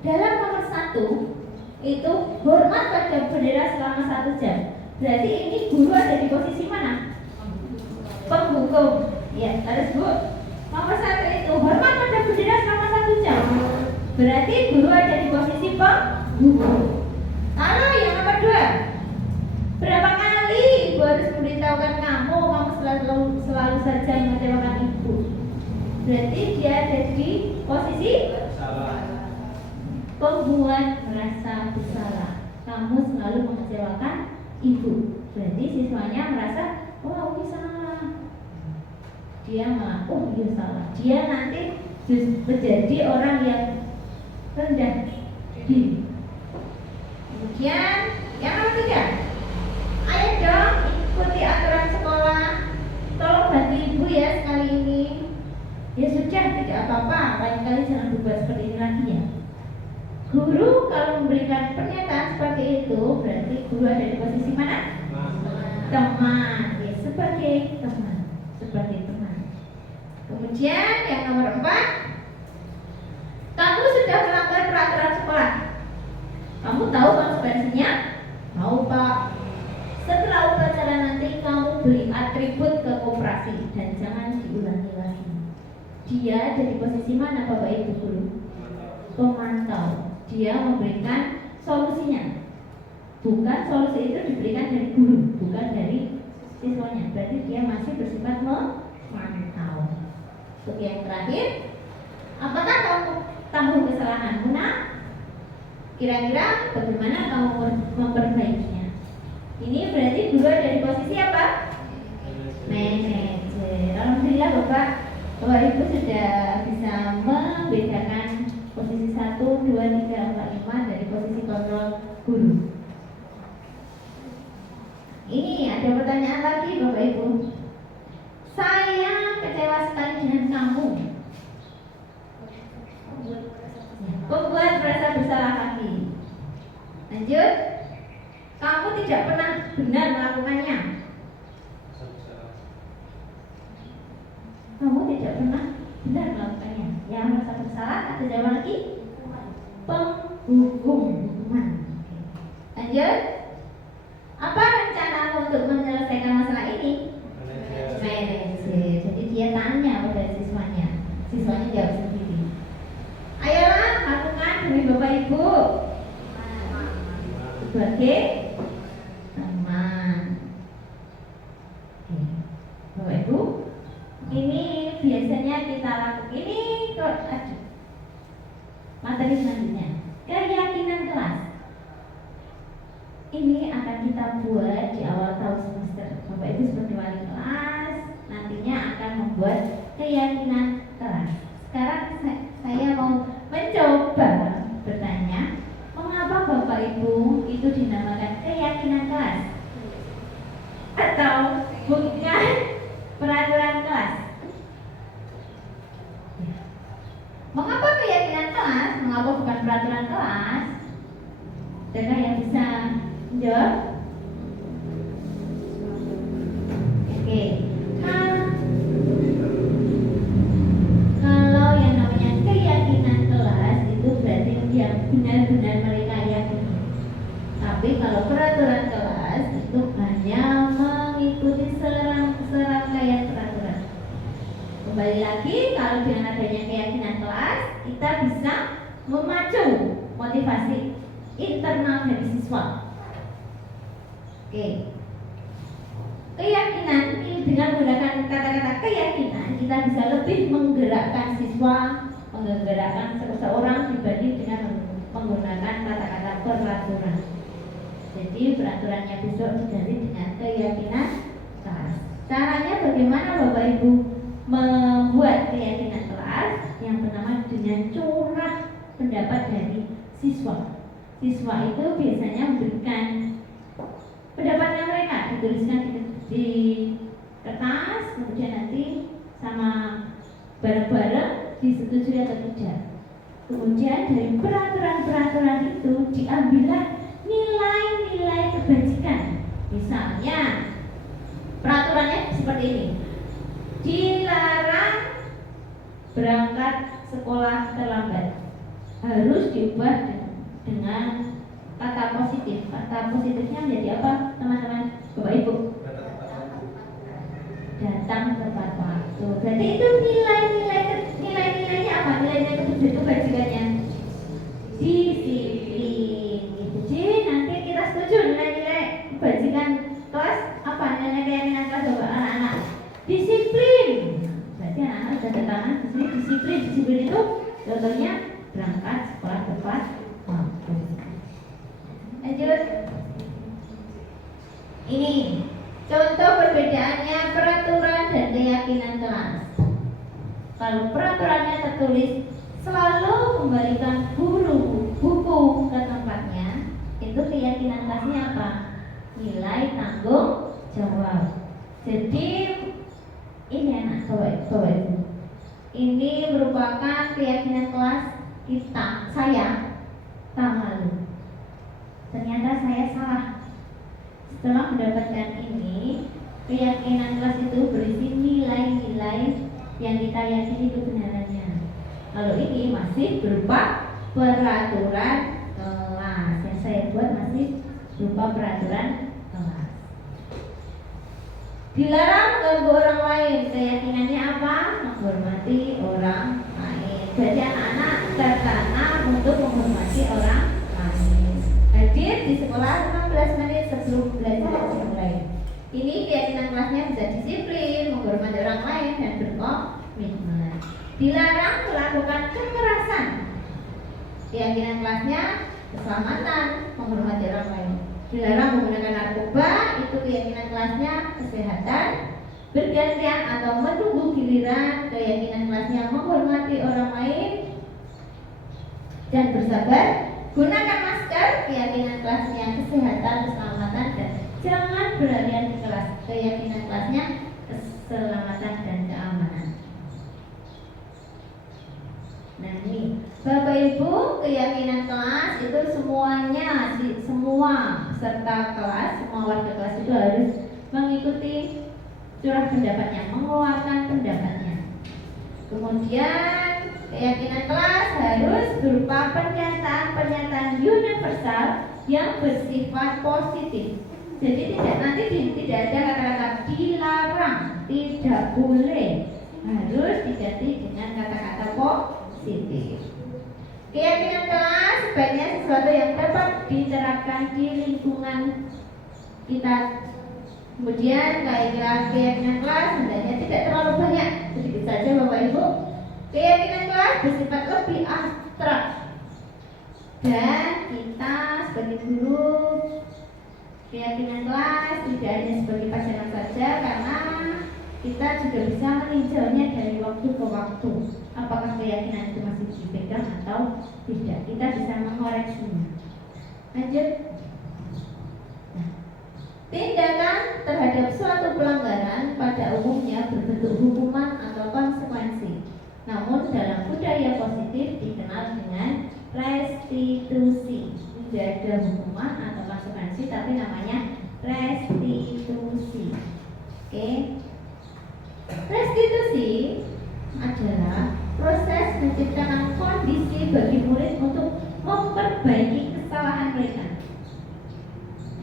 Dalam nomor 1 itu hormat pada bendera selama 1 jam. Berarti ini guru ada di posisi mana? Penghukum. Ya, terus Bu. Nomor 1 itu hormat pada bendera selama 1 jam. Berarti guru ada di posisi penghukum. Lalu yang nomor 2, berapa kali ibu harus memberitahukan kamu selalu saja mengecewakan ibu? Berarti dia ada di posisi pembuat merasa bersalah. Kamu selalu mengecewakan ibu. Berarti siswanya merasa, oh ini salah. Dia malah, oh iya salah. Dia nanti menjadi orang yang rendah diri. Kemudian yang nomor 3, ayo dong ikuti aturan sekolah. Tolong bantu ibu ya sekali ini. Ya sudah, tidak apa-apa. Lain kali jangan berbuat seperti ini lagi ya. Guru kalau memberikan pernyataan seperti itu, berarti guru ada di posisi mana? Teman. Ya, sebagai teman. Sebagai teman. Kemudian yang nomor 4, kamu sudah melanggar peraturan sekolah. Kamu tahu konsekuensinya? Tahu Pak. Setelah upacara nanti kamu beli atribut ke koperasi dan jangan diulangi lagi. Dia ada di posisi mana Bapak Ibu guru? Pemantau. Dia memberikan solusinya. Bukan solusi itu diberikan dari guru, bukan dari siswanya. Berarti dia masih bersifat memantau. Untuk yang terakhir, apakah kamu tahu kesalahanmu nak? Kira-kira bagaimana kamu memperbaikinya? Ini berarti guru ada di posisi apa? Manajer. Alhamdulillah Bapak Ibu sudah bisa membedakan posisi 1, 2, 3, 4, 5 dari posisi kontrol guru. Ini ada pertanyaan lagi Bapak Ibu. Saya kecewa sekali dengan kamu. Membuat merasa bersalah lagi. Lanjut. Kamu tidak pernah benar melakukannya. Kamu tidak pernah benar melakukannya. Yang merasa bersalah ada jawaban lagi? Hukuman. Lanjut. Apa rencanamu untuk menyelesaikan masalah ini? Manajer. Jadi dia tanya pada siswanya. Siswanya jawab sendiri. Ayolah lakukan demi Bapak Ibu. Sebagai teman. Bapak Ibu, ini biasanya kita lakukan ini materi selanjutnya, keyakinan kelas. Ini akan kita buat di awal tahun semester. Bapak Ibu sebagai wali kelas nantinya akan membuat keyakinan kelas. Sekarang saya mau mencoba bertanya, mengapa Bapak Ibu itu dinamakan keyakinan kelas? Atau bukan peraturan kelas? Mengapa keyakinan kelas? Mengapa bukan peraturan kelas? Adakah yang bisa menjawab? Oke. Kalau yang namanya keyakinan kelas itu berarti yang benar-benar mereka yakini. Tapi kalau peraturan kelas itu hanya mengikuti serangkaian peraturan. Kembali lagi, kalau dengan adanya keyakinan kelas, kita bisa memacu motivasi internal dari siswa. Oke. Keyakinan ini dengan menggunakan kata-kata keyakinan kita bisa lebih menggerakkan siswa, menggerakkan seseorang dibanding dengan menggunakan kata-kata peraturan. Jadi peraturannya besok diganti dengan keyakinan kelas. Caranya bagaimana Bapak Ibu membuat keyakinan kelas? Yang pertama dengan curah pendapat dari siswa. Siswa itu biasanya memberikan pendapatnya mereka, dituliskan di kertas, kemudian nanti sama bareng-bareng disetujui atau tidak. Kemudian dari peraturan-peraturan itu diambillah nilai-nilai kebajikan. Misalnya peraturannya seperti ini: dilarang berangkat sekolah terlambat, harus diubah dengan kata positif. Kata positifnya menjadi apa, teman-teman, Bapak Ibu? Datang tepat waktu. Berarti itu nilainya apa? Nilainya ketujuh itu bajikannya disiplin. Jadi nanti kita setuju nilai-nilai bajikan kelas apa? Nilai keyakinan kelas Bapak anak-anak disiplin. Berarti anak-anak sudah tangan di sini disiplin. Disiplin itu contohnya berangkat sekolah tepat waktu. Lanjut. Ini contoh perbedaannya peraturan dan keyakinan kelas. Kalau peraturannya tertulis selalu kembalikan buku ke tempatnya, itu keyakinan kelasnya apa? Nilai tanggung jawab. Jadi ini anak Bapak Ibu, ini merupakan keyakinan kelas kita. Saya tahun lalu ternyata saya salah. Setelah mendapatkan ini, keyakinan kelas itu berisi nilai-nilai yang kita yakini kebenarannya. Kalau ini masih berupa peraturan kelas, yang saya buat masih berupa peraturan kelas. Dilarang mengganggu orang lain, keyakinannya apa? Menghormati orang lain. Berarti anak-anak tertanam untuk menghormati orang lain. Hadir di sekolah 15 menit sebelum belajar dimulai. Ini keyakinan kelasnya bisa disiplin, menghormati orang lain, dan berkomitmen. Dilarang melakukan kekerasan. Keyakinan kelasnya keselamatan, menghormati orang lain. Dilarang menggunakan narkoba, itu keyakinan kelasnya kesehatan. Bergantian atau menunggu giliran, keyakinan kelasnya menghormati orang lain dan bersabar. Gunakan masker, keyakinan kelasnya kesehatan, keselamatan, dan jangan berlarian di kelas, keyakinan kelasnya keselamatan dan keamanan. Nah ini Bapak Ibu, keyakinan kelas itu semuanya, semua peserta kelas, semua warga kelas itu harus mengikuti curah pendapatnya, mengeluarkan pendapatnya. Kemudian keyakinan kelas harus berupa pernyataan universal yang bersifat positif. Jadi tidak ada kata-kata dilarang, tidak boleh, harus diganti dengan kata-kata positif. Keyakinan kelas sebaiknya sesuatu yang dapat diterapkan di lingkungan kita. Kemudian keyakinan kelas hendaknya tidak terlalu banyak, sedikit saja Bapak Ibu. Keyakinan kelas bersifat lebih abstrak, dan kita sebagai guru keyakinan kelas tidak hanya sebagai pasangan saja, karena kita juga bisa meninjaunya dari waktu ke waktu. Apakah keyakinan itu masih dipegang atau tidak? Kita bisa mengoreksinya. Lanjut. Nah, tindakan terhadap suatu pelanggaran pada umumnya berbentuk hukuman atau konsekuensi. Namun dalam budaya positif dikenal dengan restitusi. Tidak ada hukuman atau konsekuensi, tapi namanya restitusi. Oke. Restitusi adalah proses menciptakan kondisi bagi murid untuk memperbaiki kesalahan mereka,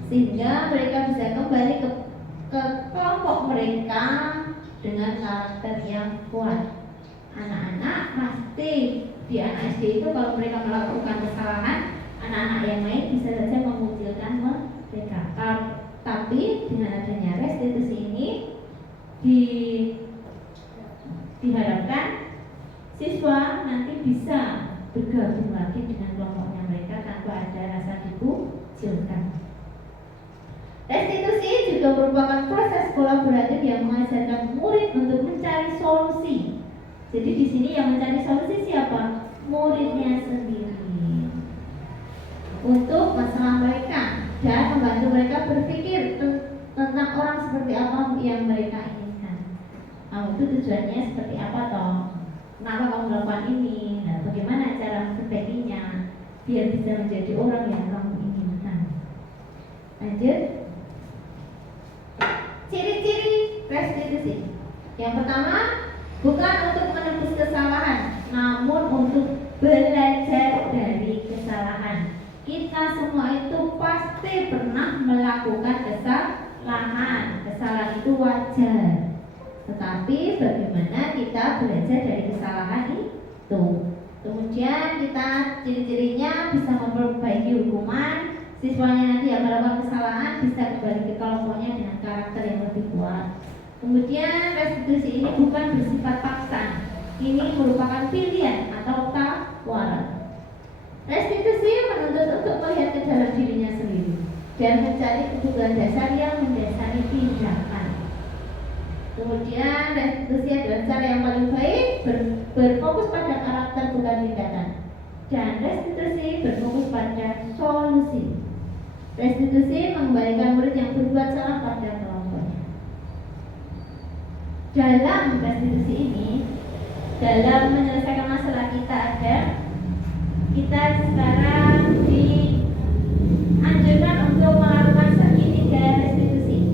sehingga mereka bisa kembali ke kelompok mereka dengan karakter yang kuat. Anak-anak pasti di anak SD itu kalau mereka melakukan kesalahan, anak-anak yang lain bisa saja mengucilkan mereka. Tapi dengan adanya restitusi ini diharapkan siswa nanti bisa bergabung lagi dengan kelompoknya mereka tanpa ada rasa dikucilkan. Restitusi juga merupakan proses kolaboratif yang mengajarkan murid untuk mencari solusi. Jadi di sini yang mencari solusi siapa? Muridnya sendiri. Untuk masalah mereka dan membantu mereka berpikir tentang orang seperti apa yang mereka inginkan. Nah, itu tujuannya seperti apa toh? Kenapa kamu melakukan ini? Nah, bagaimana cara memperbaikinya biar bisa menjadi orang yang kamu inginkan? Lanjut. Ciri-ciri restitusi. Yang pertama, bukan untuk menebus kesalahan, namun untuk belajar dari kesalahan. Kita semua itu pernah melakukan kesalahan. Kesalahan itu wajar. Tetapi bagaimana kita belajar dari kesalahan itu? Kemudian kita ciri-cirinya bisa memperbaiki hukuman. Siswanya nanti yang melakukan kesalahan bisa kembali ke kelompoknya dengan karakter yang lebih kuat. Kemudian restitusi ini bukan bersifat paksa. Ini merupakan pilihan atau tawaran. Restitusi menuntut untuk melihat ke dalam dirinya sendiri dan mencari kebutuhan dasar yang mendasari tindakan. Kemudian restitusi adalah cara yang paling baik berfokus pada karakter bukan tindakan. Dan restitusi berfokus pada solusi. Restitusi mengembalikan murid yang berbuat salah pada kelompoknya. Dalam restitusi ini, dalam menyelesaikan masalah kita sekarang dianjurkan untuk melakukan segitiga restitusi.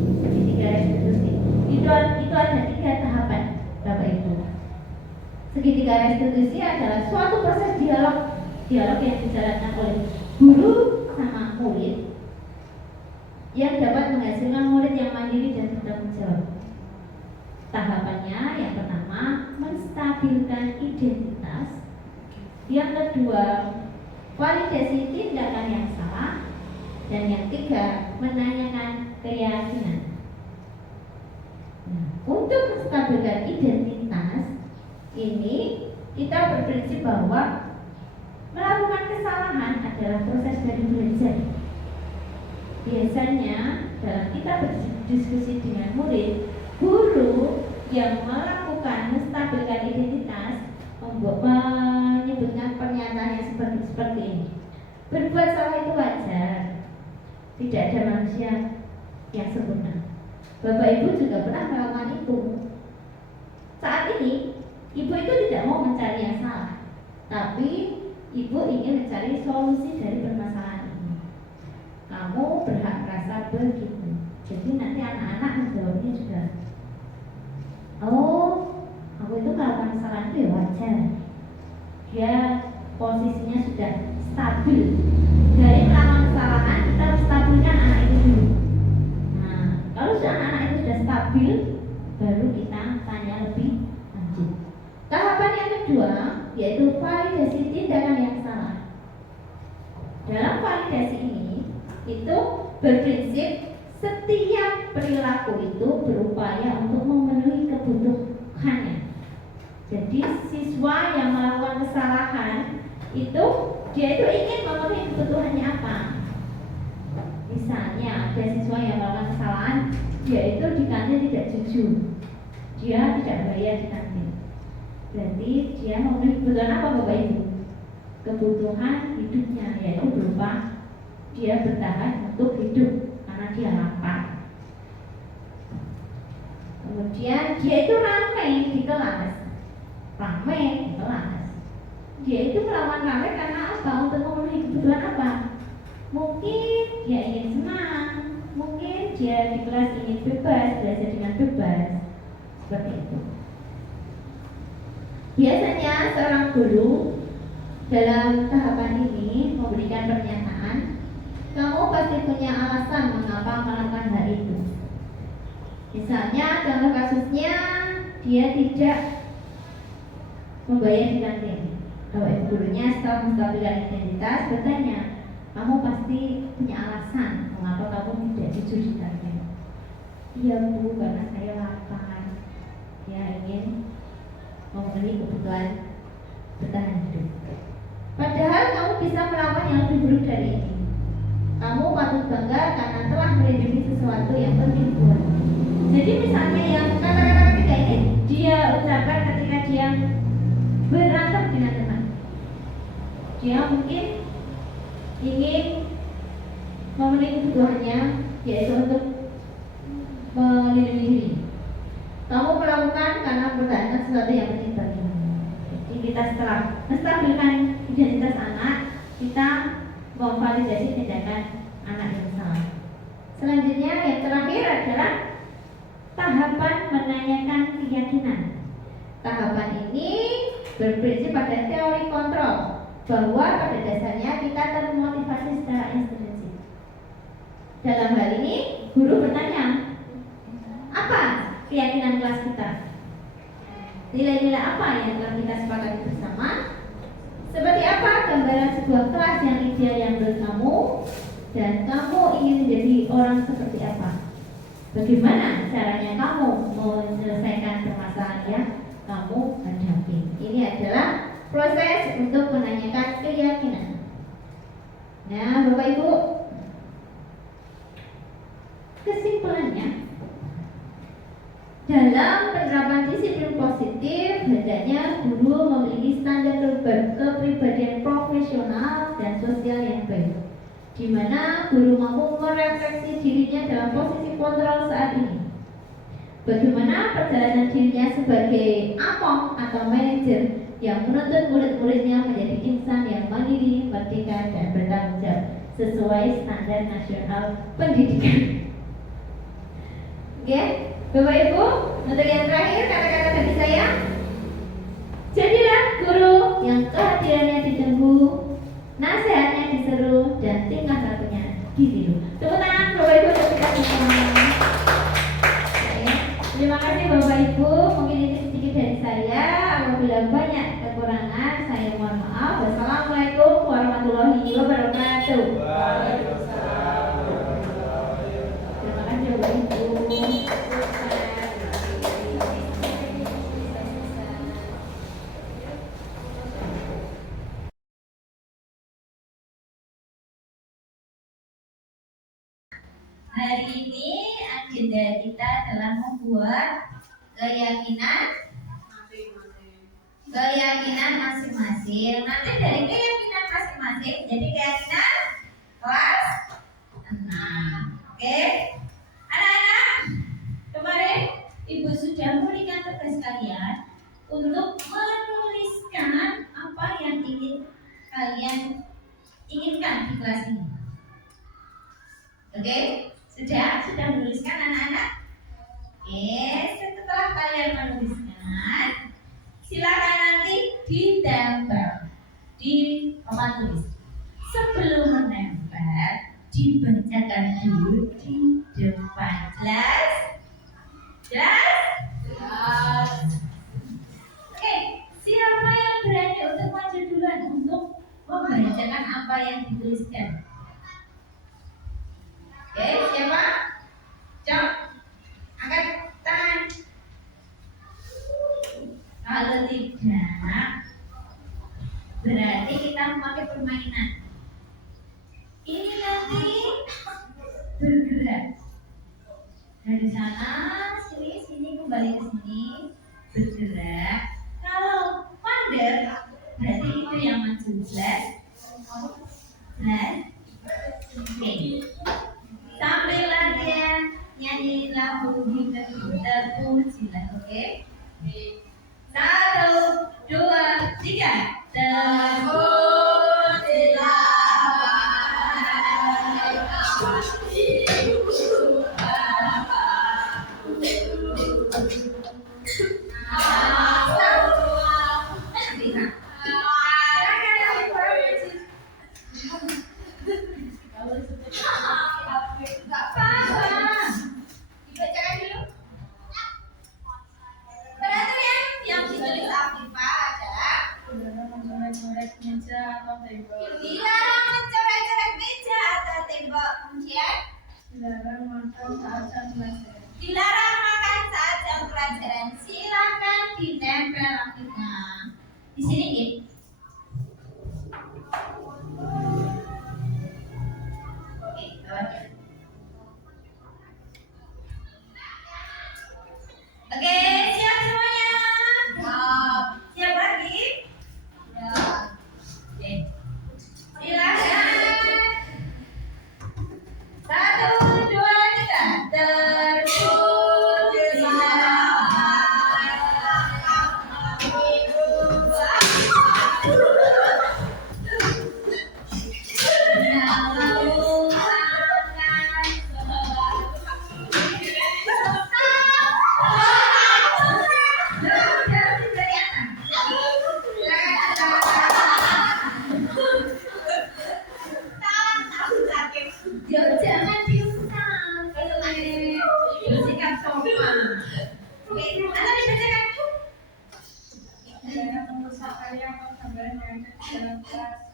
Itu ada 3 tahapan, Bapak Ibu. Segitiga restitusi adalah suatu proses dialog yang dijalankan oleh guru sama murid yang dapat menghasilkan murid yang mandiri dan bertanggung jawab. Tahapannya yang pertama menstabilkan identitas, yang kedua validasi tindakan yang salah, dan yang ketiga menanyakan keyakinan. Nah, untuk menstabilkan identitas ini kita berprinsip bahwa melakukan kesalahan adalah proses dari belajar. Biasanya dalam kita berdiskusi dengan murid, guru yang melakukan menstabilkan identitas menyebutkan pernyataan yang seperti ini. Berbuat salah itu wajar. Tidak ada manusia yang sempurna. Bapak Ibu juga pernah melakukan itu. Saat ini, Ibu itu tidak mau mencari yang salah, tapi Ibu ingin mencari solusi dari permasalahan ini. Kamu berhak merasa begitu. Jadi nanti anak-anak menjawabnya juga, oh, aku itu melakukan kesalahan itu ya wajar. Dia posisinya sudah stabil. Dari melakukan kesalahan kita harus stabilkan anak itu dulu. Nah, kalau sudah anak itu sudah stabil, baru kita tanya lebih lanjut. Tahapan yang kedua yaitu validasi tindakan yang salah. Dalam validasi ini itu berprinsip setiap perilaku itu berupaya untuk memenuhi kebutuhannya. Jadi siswa yang melakukan kesalahan itu dia itu ingin memenuhi kebutuhannya apa? Misalnya ada siswa yang melakukan kesalahan, dia itu di kantin tidak jujur, dia tidak bayar di kantin. Berarti dia memenuhi kebutuhan apa Bapak Ibu? Kebutuhan hidupnya, yaitu berupa dia bertahan untuk hidup karena dia lapar. Kemudian dia itu ramai di kelas. Dia itu melawan ramai karena apa? Untuk memenuhi kebutuhan apa? Mungkin dia ingin senang, mungkin dia di kelas ingin bebas, belajar dengan bebas. Seperti itu. Biasanya seorang guru dalam tahapan ini memberikan pernyataan, kamu pasti punya alasan mengapa melakukan hal itu. Misalnya contoh kasusnya dia tidak membayar di kantin. Kalau ibu gurunya setelah menstabilkan identitas bertanya, kamu pasti punya alasan mengapa kamu tidak jujur di kantin. Iya Bu, karena saya lapar. Dia ingin memenuhi kebutuhan bertahan hidup. Padahal kamu bisa melakukan yang lebih buruk dari ini. Kamu patut bangga karena telah melindungi sesuatu yang penting buatmu. Jadi misalnya yang kata-kata ketiga ini dia ucapkan ketika dia berantem dengan teman. Dia mungkin ingin memenuhi kebutuhannya, yaitu untuk melindungi diri. Kamu melakukan karena mempertahankan sesuatu yang penting bagimu. Jadi kita setelah menstabilkan identitas anak, kita memvalidasi tindakan anak yang salah. Selanjutnya yang terakhir adalah tahapan menanyakan keyakinan. Tahapan ini berprinsip pada teori kontrol, bahwa pada dasarnya kita termotivasi secara intrinsik. Dalam hal ini, guru bertanya, apa keyakinan kelas kita? Nilai-nilai apa yang telah kita sepakati bersama? Seperti apa gambaran sebuah kelas yang ideal yang menurut kamu? Dan kamu ingin menjadi orang seperti apa? Bagaimana caranya kamu menyelesaikan permasalahan yang kamu hadapi? Ini adalah proses untuk menanyakan keyakinan. Nah, Bapak Ibu, kesimpulannya, dalam penerapan disiplin positif, hendaknya guru memiliki standar kepribadian profesional dan sosial yang baik, di mana guru mampu merefleksi dirinya dalam posisi kontrol saat ini. Bagaimana perjalanan dirinya sebagai apong atau manajer yang menuntut murid-muridnya menjadi insan yang mandiri, merdeka, dan bertanggung jawab sesuai standar nasional pendidikan. Oke, Bapak Ibu, untuk yang terakhir kata-kata dari saya, jadilah guru yang kehadirannya ditunggu, nasihatnya diseru, dan tingkah lakunya ditiru. Tepuk tangan Bapak Ibu untuk kita semua. Terima kasih Bapak Ibu, mungkin ini sedikit dari saya. Apabila banyak kekurangan, saya mohon maaf. Wassalamualaikum warahmatullahi wabarakatuh. Terima kasih Bapak Ibu. Hari ini agenda kita adalah membuat keyakinan masing-masing. Nanti dari keyakinan masing-masing jadi keyakinan kelas 6. Oke? Anak-anak, kemarin Ibu sudah memberikan tugas kalian untuk menuliskan apa yang ingin kalian inginkan di kelas ini. Oke? Sudah menuliskan anak-anak? Oke, setelah kalian menuliskan, silakan nanti ditempel di papan tulis. Sebelum menempel, dibacakan dulu di depan. Jelas? Oke, siapa yang berani untuk maju duluan untuk membacakan apa yang dituliskan? Oke, siapa? Jom, angkat tangan. Kalau tidak, berarti kita memakai permainan. Ini nanti bergerak dari sana, sini kembali ke sini, bergerak. Kalau mandek, berarti itu yang maju. Jelas? Oke. Sambil latihan nyanyi lagu hingga terpujilah, oke? 1, 2, 3. Dilarang mencoret-coret meja atau tembok. Kemudian dilarang makan saat jam pelajaran. Silakan ditempel aktifnya. Di sini, Gip. Oke, bawahnya. Oke, siap semuanya? Siap lagi? Ya. Oke. Ayo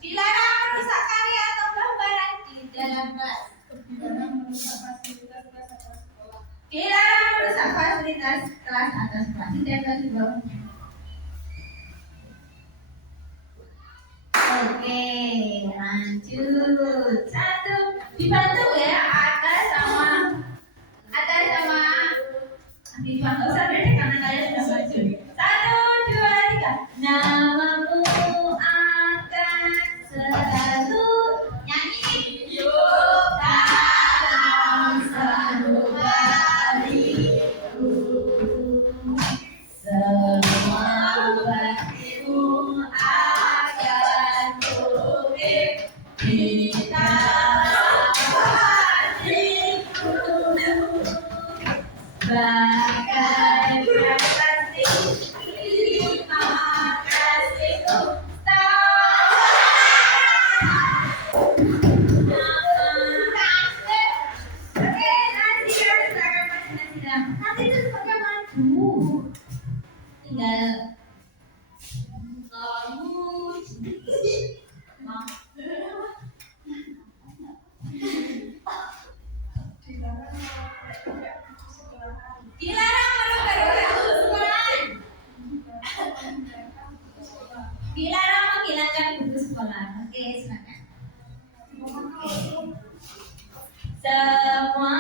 Dilarang merusak karya atau gambaran di dalam kelas. Dilarang merusak fasilitas kelas atau sekolah. Ditempel di bawahnya. Oke, lanjut. Satu, dibantu ya, atas sama dibantu sampai karena kalian sudah maju. 1, 2, 3. Namamu akan selalu nyanyi. Yuk dalam sanubariku, semua baktimu akan kuukir di dalam hatiku. Bagai kasih, terima kasihku. Nanti itu pakai maju. Tinggal kamu. Dilarang menghilangkan sekolahan. Dilarang menghilangkan buku sekolah. Oke, silakan. Oke. Semua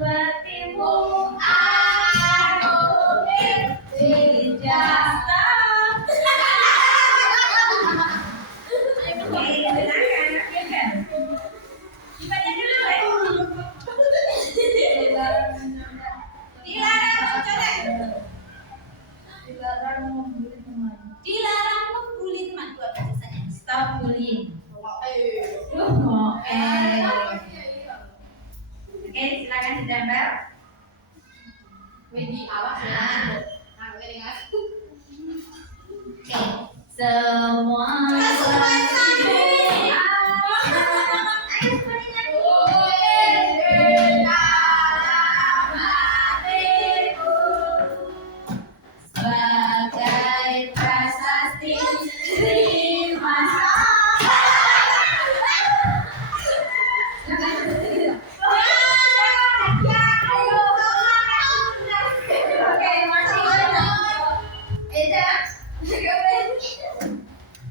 baktimu akan kuukir di dalam. Oke, silakan. Dibaca dulu ya. Dilarang mencolek. Dilarang membuli teman. Itu apa tulisannya? Stop bullying. Oke, silakan ditempel. awas ya. Oke, semua sebagai prasasti terima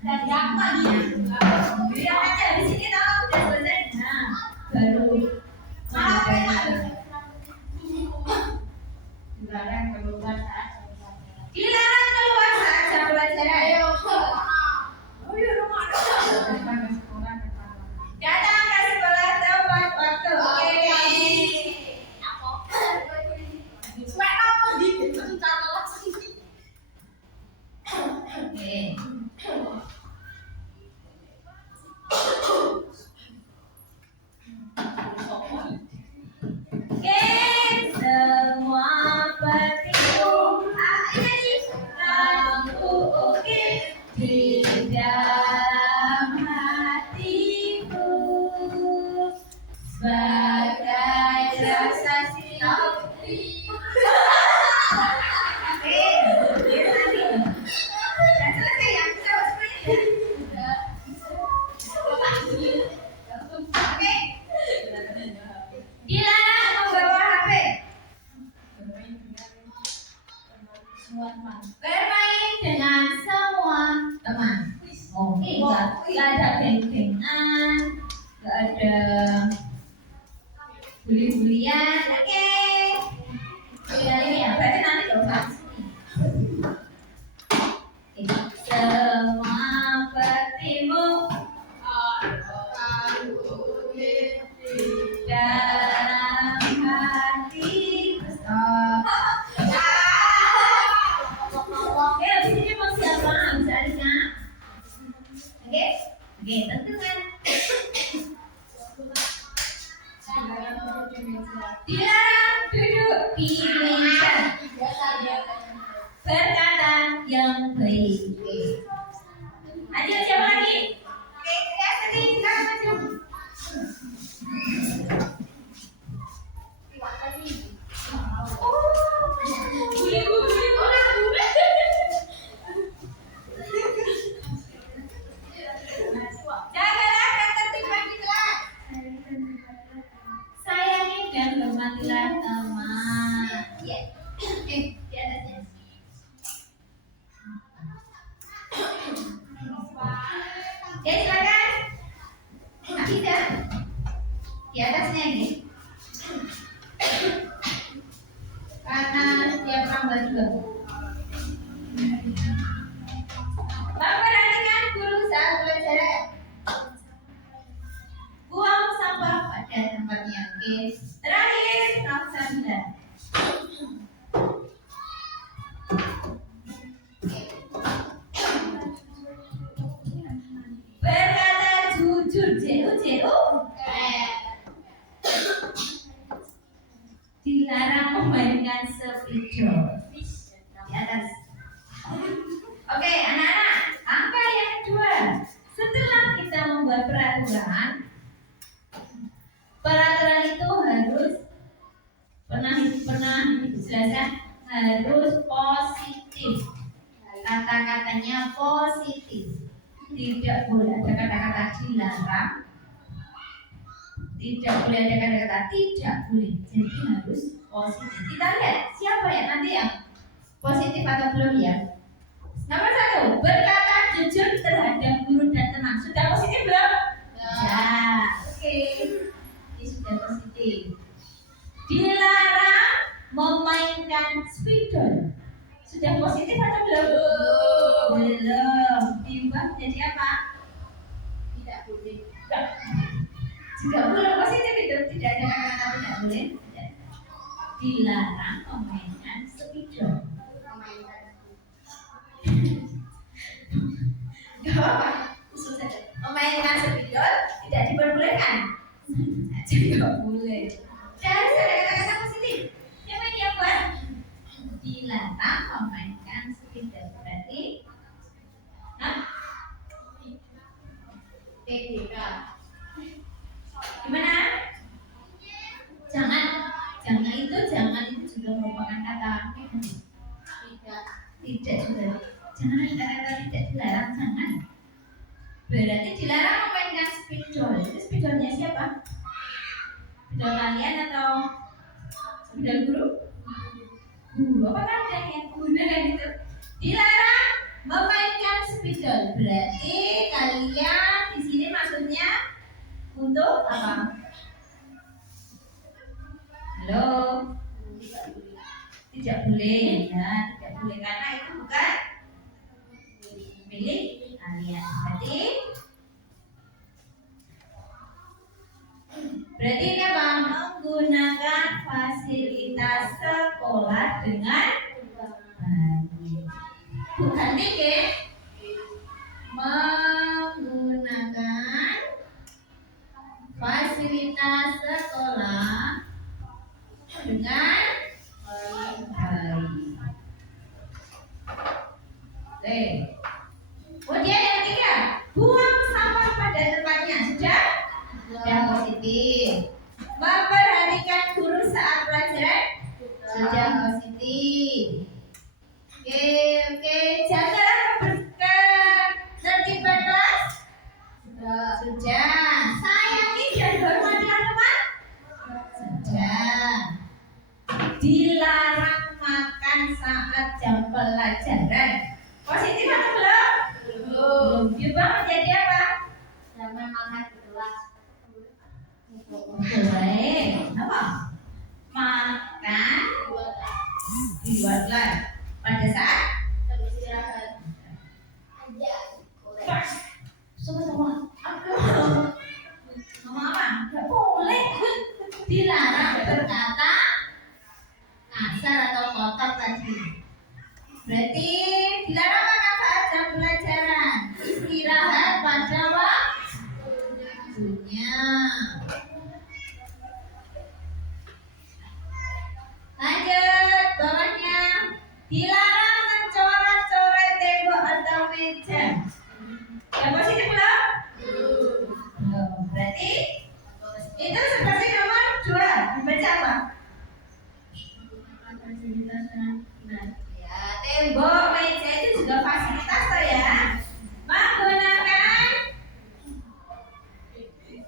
dan yang lagi bilang aja di sini tahu udah selesai, nah baru dilarang keluar saat jam pelajaran. Datang ke sekolah tepat waktu. Oke, semua baktimu akan kuukir di dalam hatiku sebagai rasa sinopti. Oke, sudah selesai ya? Oke. Dilarang membawa HP. Bermain dengan semua teman. Oke, nggak ada geng-gengan, nggak ada bully-bullyan. Oke. Ini ya, berarti nanti coba sini. Semua baktimu dalam hati. Oke, habis ini mau siapa? Bisa Alisa? Oke, tentukan. Dilarang duduk di meja. Berkata yang baik. Ayo siapa lagi? Oke, ya sedih, sekarang maju. Oke, silakan. Nah, tidak. Di atasnya ini. Karena setiap tambah juga. Memperhatikan guru saat belajar. Buang sampah pada tempatnya. Oke. Terakhir, nomor 9. Berkata jujur, JU. Dilarang memainkan spidol. Di atas. Oke, anak-anak, angka yang kedua. Setelah kita membuat peraturan itu harus pernah dijelaskan harus positif. Kata-katanya positif. Tidak boleh ada kata-kata dilarang. Tidak boleh ada kata-kata tidak boleh. Jadi harus positif. Kita lihat siapa ya nanti yang positif atau belum ya. Nomor 1, berkata jujur terhadap guru dan teman. Sudah positif belum? Ya. Oke. Ini sudah positif. Dilarang memainkan spidol. Sudah positif atau belum? Belum. Diubah menjadi apa? Tidak boleh. Juga belum positif itu. Tidak ada kata-kata tidak boleh. Dilarang memainkan spidol. Gak apa-apa. Khusus saja. Memainkan spidol tidak diperbolehkan. Tidak boleh. Harus ada kata-kata positif. Siapa yang buat? Dilarang memainkan spidol. Berarti PPK. Gimana? Jangan itu juga merupakan kata tidak juga. Jangan ada kata tidak dilarang, jangan. Berarti dilarang memainkan spidol. Itu spidolnya siapa? Spidol kalian atau spidol guru? Guru. Apakah ada yang menggunakan itu? Dilarang memainkan spidol. Berarti kalian di sini maksudnya untuk apa? Halo? Tidak boleh ya, tidak boleh karena itu bukan milik kalian. Berarti ini apa? Menggunakan fasilitas sekolah dengan baik. Bukan mikir. Menggunakan fasilitas sekolah dengan baik. Oke. Kemudian yang ketiga, buang sampah pada tempatnya. Sudah positif. Memperhatikan guru saat pelajaran. Sudah positif. Oke. Jagalah ketertiban kelas. Sudah. Sayangi dan hormati teman. Sudah. Dilarang makan saat jam pelajaran. Positif atau belum? Belum. Diubah menjadi apa? Jangan makan di kelas. Boleh. Apa? Makan di luar kelas. Pada saat istirahat. Semua. Aku. Ngomong apa? Gak boleh. Dilarang berkata kasar atau kotor tadi. Berarti dilarang makan saat jam pelajaran. Istirahat pada waktunya. Lanjut bawahnya. Dilarang mencoret-coret tembok atau meja. Yang positif belum? Belum. Berarti itu seperti nomor 2. Dibaca apa? Ya, tembok, meja itu juga fasilitas toh ya. Menggunakan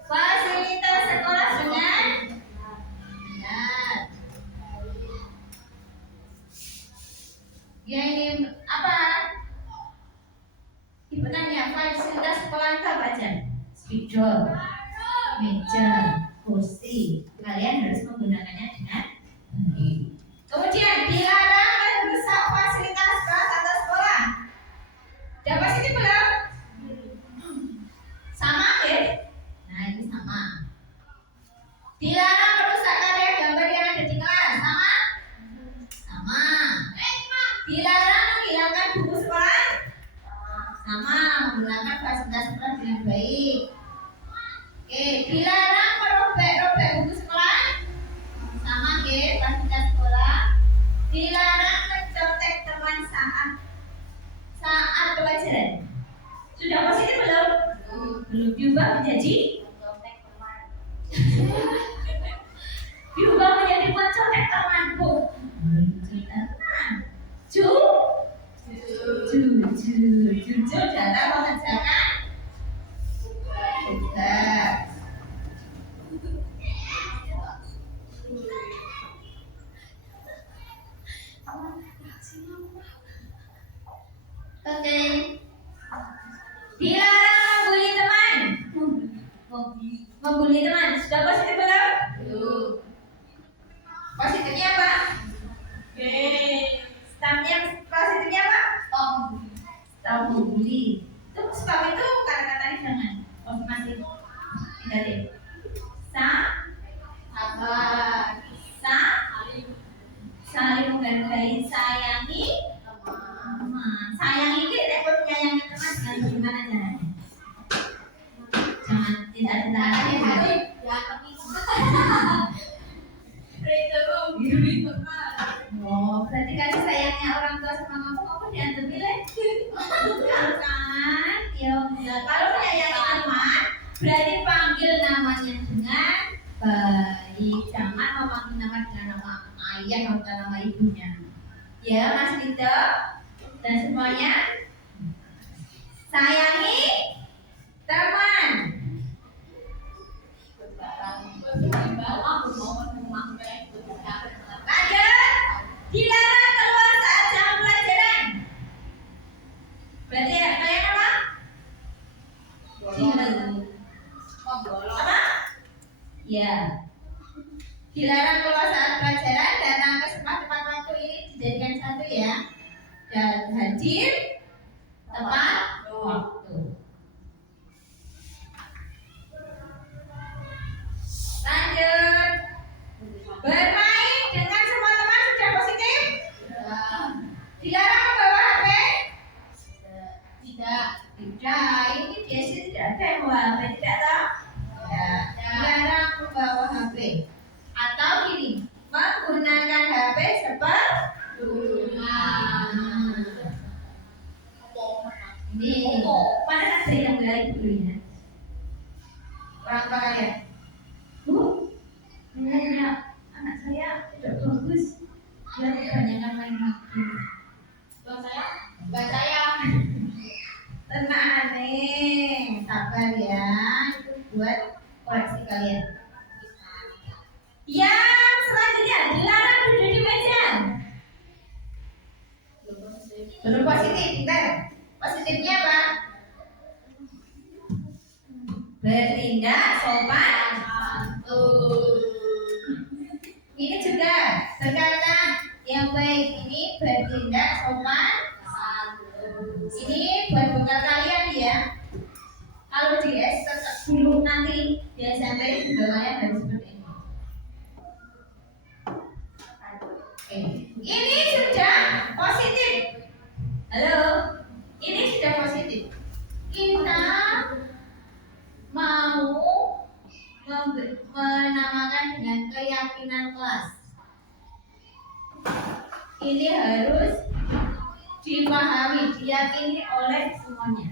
fasilitas sekolah dengan benar. Ya ini apa? Ibu tanya fasilitas sekolah itu apa aja? Spidol, meja, kursi. Kalian harus menggunakannya dengan baik. Kemudian dilarang merusak fasilitas kelas atau sekolah. Udah positif belum? Sama ya? Nah ini sama. Dilarang merusak karya gambar yang ada di kelas. Sama? Sama. Dilarang menghilangkan buku sekolah. Sama, menggunakan fasilitas sekolah dengan baik. Oke, dilarang merobek-robek buku sekolah. Sama ya, fasilitas sekolah. Dilarang mencontek teman saat pelajaran. Sudah positif belum? Belum diubah menjadi diubah menjadi mencontek temanku. Jujur dalam mengerjakan tugas. Oke. Dilarang membuli teman. Membuli teman. Sudah positif belum? Belum. Positifnya apa? Stopnya positifnya apa? Stop membuli. Itu stop itu kata-katanya jangan. Masih negatif. Saling menghargai, sayangi teman. Sayangi itu repot menyayangi teman dengan bagaimana caranya? Jangan tidak dilarang ya hari. Oh, berarti kasih sayangnya orang tua sama kamu dianggap nilai? Bukan kan? Ya, kalau menyayangi teman, berarti panggil namanya dengan baik. Jangan memanggil nama dengan nama ayah atau nama ibunya. Ya, Mas Lito dan semuanya. Sayangi teman. Lanjut. Dilarang keluar saat jam pelajaran. Berarti ya, kalian apa? Apa? Ya. Dilarang keluar saat pelajaran. Datang ke tempat waktu ini dijadikan satu ya. Dan hadir tepat waktu. Lanjut. Bermain dengan semua teman sudah positif? Dilarang membawa HP? Tidak. Ini biasa tidak ada yang membawa HP, tidak tahu? Tidak. Dilarang membawa HP. Atau gini, menggunakan HP ini mana ada yang baik dulunya? Orang tua kalian? Nilainya anak saya tidak bagus. Dia kebanyakan main HP. Buat saya. Tenang nih, sabar ya. Itu buat koleksi kalian. Yang selanjutnya dilarang duduk di meja. Belum positif, pintar. Positifnya apa? Bertindak sopan santun. Ini juga berkata yang baik, ini bertindak sopan santun. Ini buat bekal kalian ya. Kalau di dulu nanti di SMP juga kalian harus seperti ini. Oke. Ini sudah positif. Halo, ini sudah positif. Kita mau menamakan dengan keyakinan kelas. Ini harus dipahami, diyakini oleh semuanya.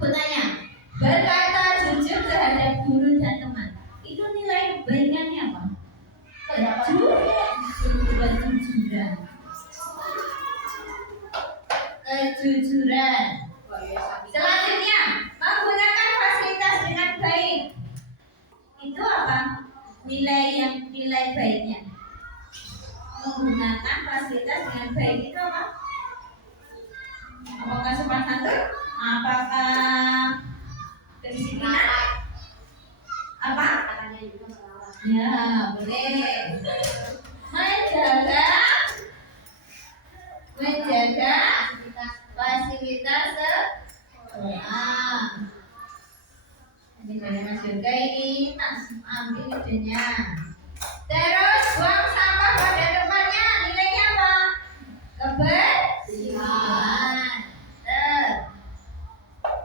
Bertanya, berkata jujur terhadap guru dan teman. Itu nilai kebaikannya apa? Kejujuran. Selanjutnya, menggunakan fasilitas dengan baik. Itu apa? Nilai baiknya. Menggunakan fasilitas dengan baik itu apa? Apakah sopan santun? Apakah kedisiplinan. Apa? Ya, boleh. Menjaga fasilitas sekolah. Ini dari Mas Yoga ini, Mas ambil idenya. Terus buang sampah pada tempatnya. Nilainya apa? Kebersihan.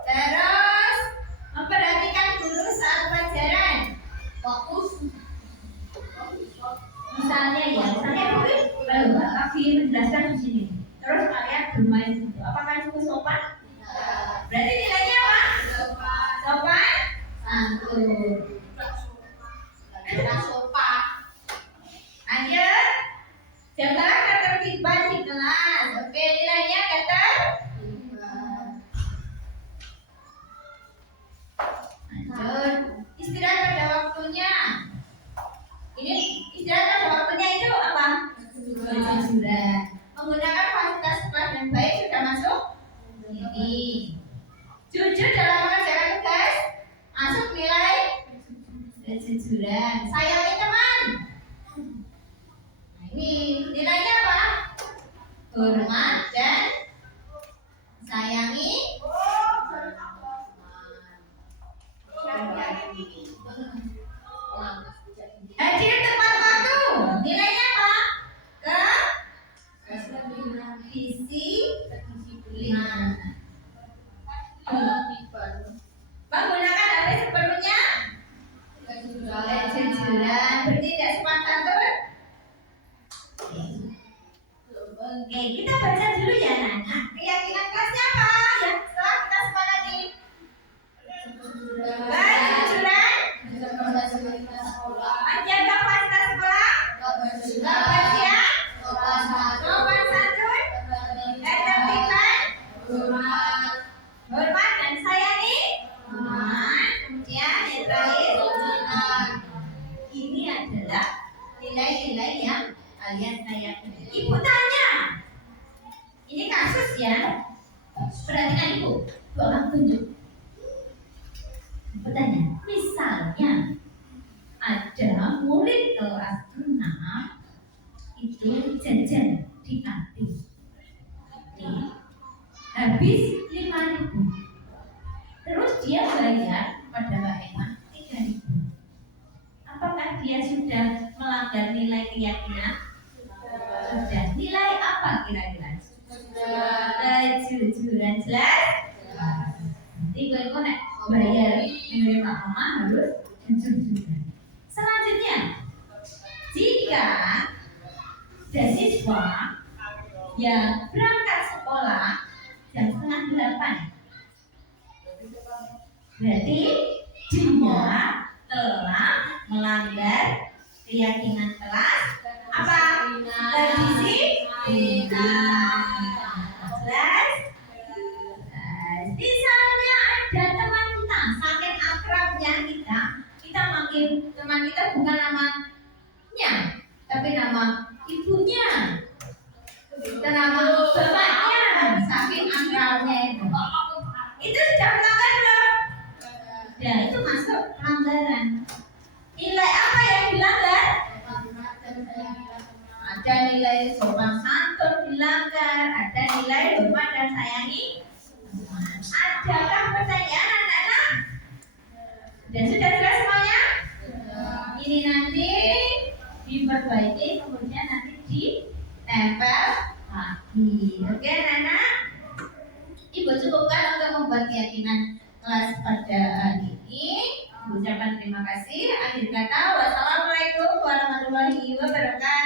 Terus memperhatikan guru saat pelajaran. Fokus. Misalnya kalau Mbak Kavi menjelaskan di sini, terus kalian bermain di situ. Apakah itu sopan? Berarti nilainya apa? Sopan. Santun. Sopan. Lanjut. Jaga ketertiban di kelas. Oke, nilainya ketertiban. Lanjut. Istirahat pada waktunya. Ini istirahat pada waktunya itu apa? Kejujuran. Menggunakan fasilitas sekolah yang baik sudah masuk ini. Jujur dalam mengerjakan tugas masuk nilai kejujuran. Sayangi teman. Nah, ini nilainya apa? Hormat dan sayangi hadir tepat waktu. Nilainya apa? Kedisiplinan. Menggunakan HP sepenuhnya. Kejujuran. Bertindak sopan santun. Oke, kita baca dulu ya anak-anak. Keyakinan kelasnya apa? Ya, setelah kita sepakati. Kejujuran. Menjaga fasilitas sekolah. Kebersihan. Sopan santun. Ketertiban. Hormat dan sayangi. Kemudian yang terakhir, ini adalah nilai-nilai yang kalian sayangkan. Ibu tanya, ini kasus ya. Perhatikan ibu, orang tunjuk. Ibu tanya, misalnya ada murid kelas 6 itu jajan di kantin. Habis 5.000. Terus dia bayar pada Mbak Emma 3.000. Apakah dia sudah melanggar nilai keyakinan? Sudah. Nilai apa kira-kira? Kejujuran. Jelas? Ibu nek bayar nilai Pak Mama harus jujur juga. Selanjutnya, jika ada siswa yang berangkat sekolah jam 7:30, berarti dia telah melanggar keyakinan kelas apa? Kedisiplinan. Jelas? Misalnya ada teman kita, saking akrabnya kita makin teman kita bukan namanya, tapi nama ibunya, dan nama bapaknya, saking akrabnya itu sudah melanggar belum? Ya, itu masuk pelanggaran. Nilai apa yang dilanggar? Ada nilai sopan santun dilanggar, ada nilai hormat dan sayangi. Adakah pertanyaan anak-anak? Dan sudah jelas semuanya? Ini nanti diperbaiki, kemudian nanti ditempel lagi. Oke, anak-anak? Ibu cukupkan untuk membuat keyakinan kelas pada hari ini. Ucapan terima kasih. Akhir kata, wassalamualaikum warahmatullahi wabarakatuh.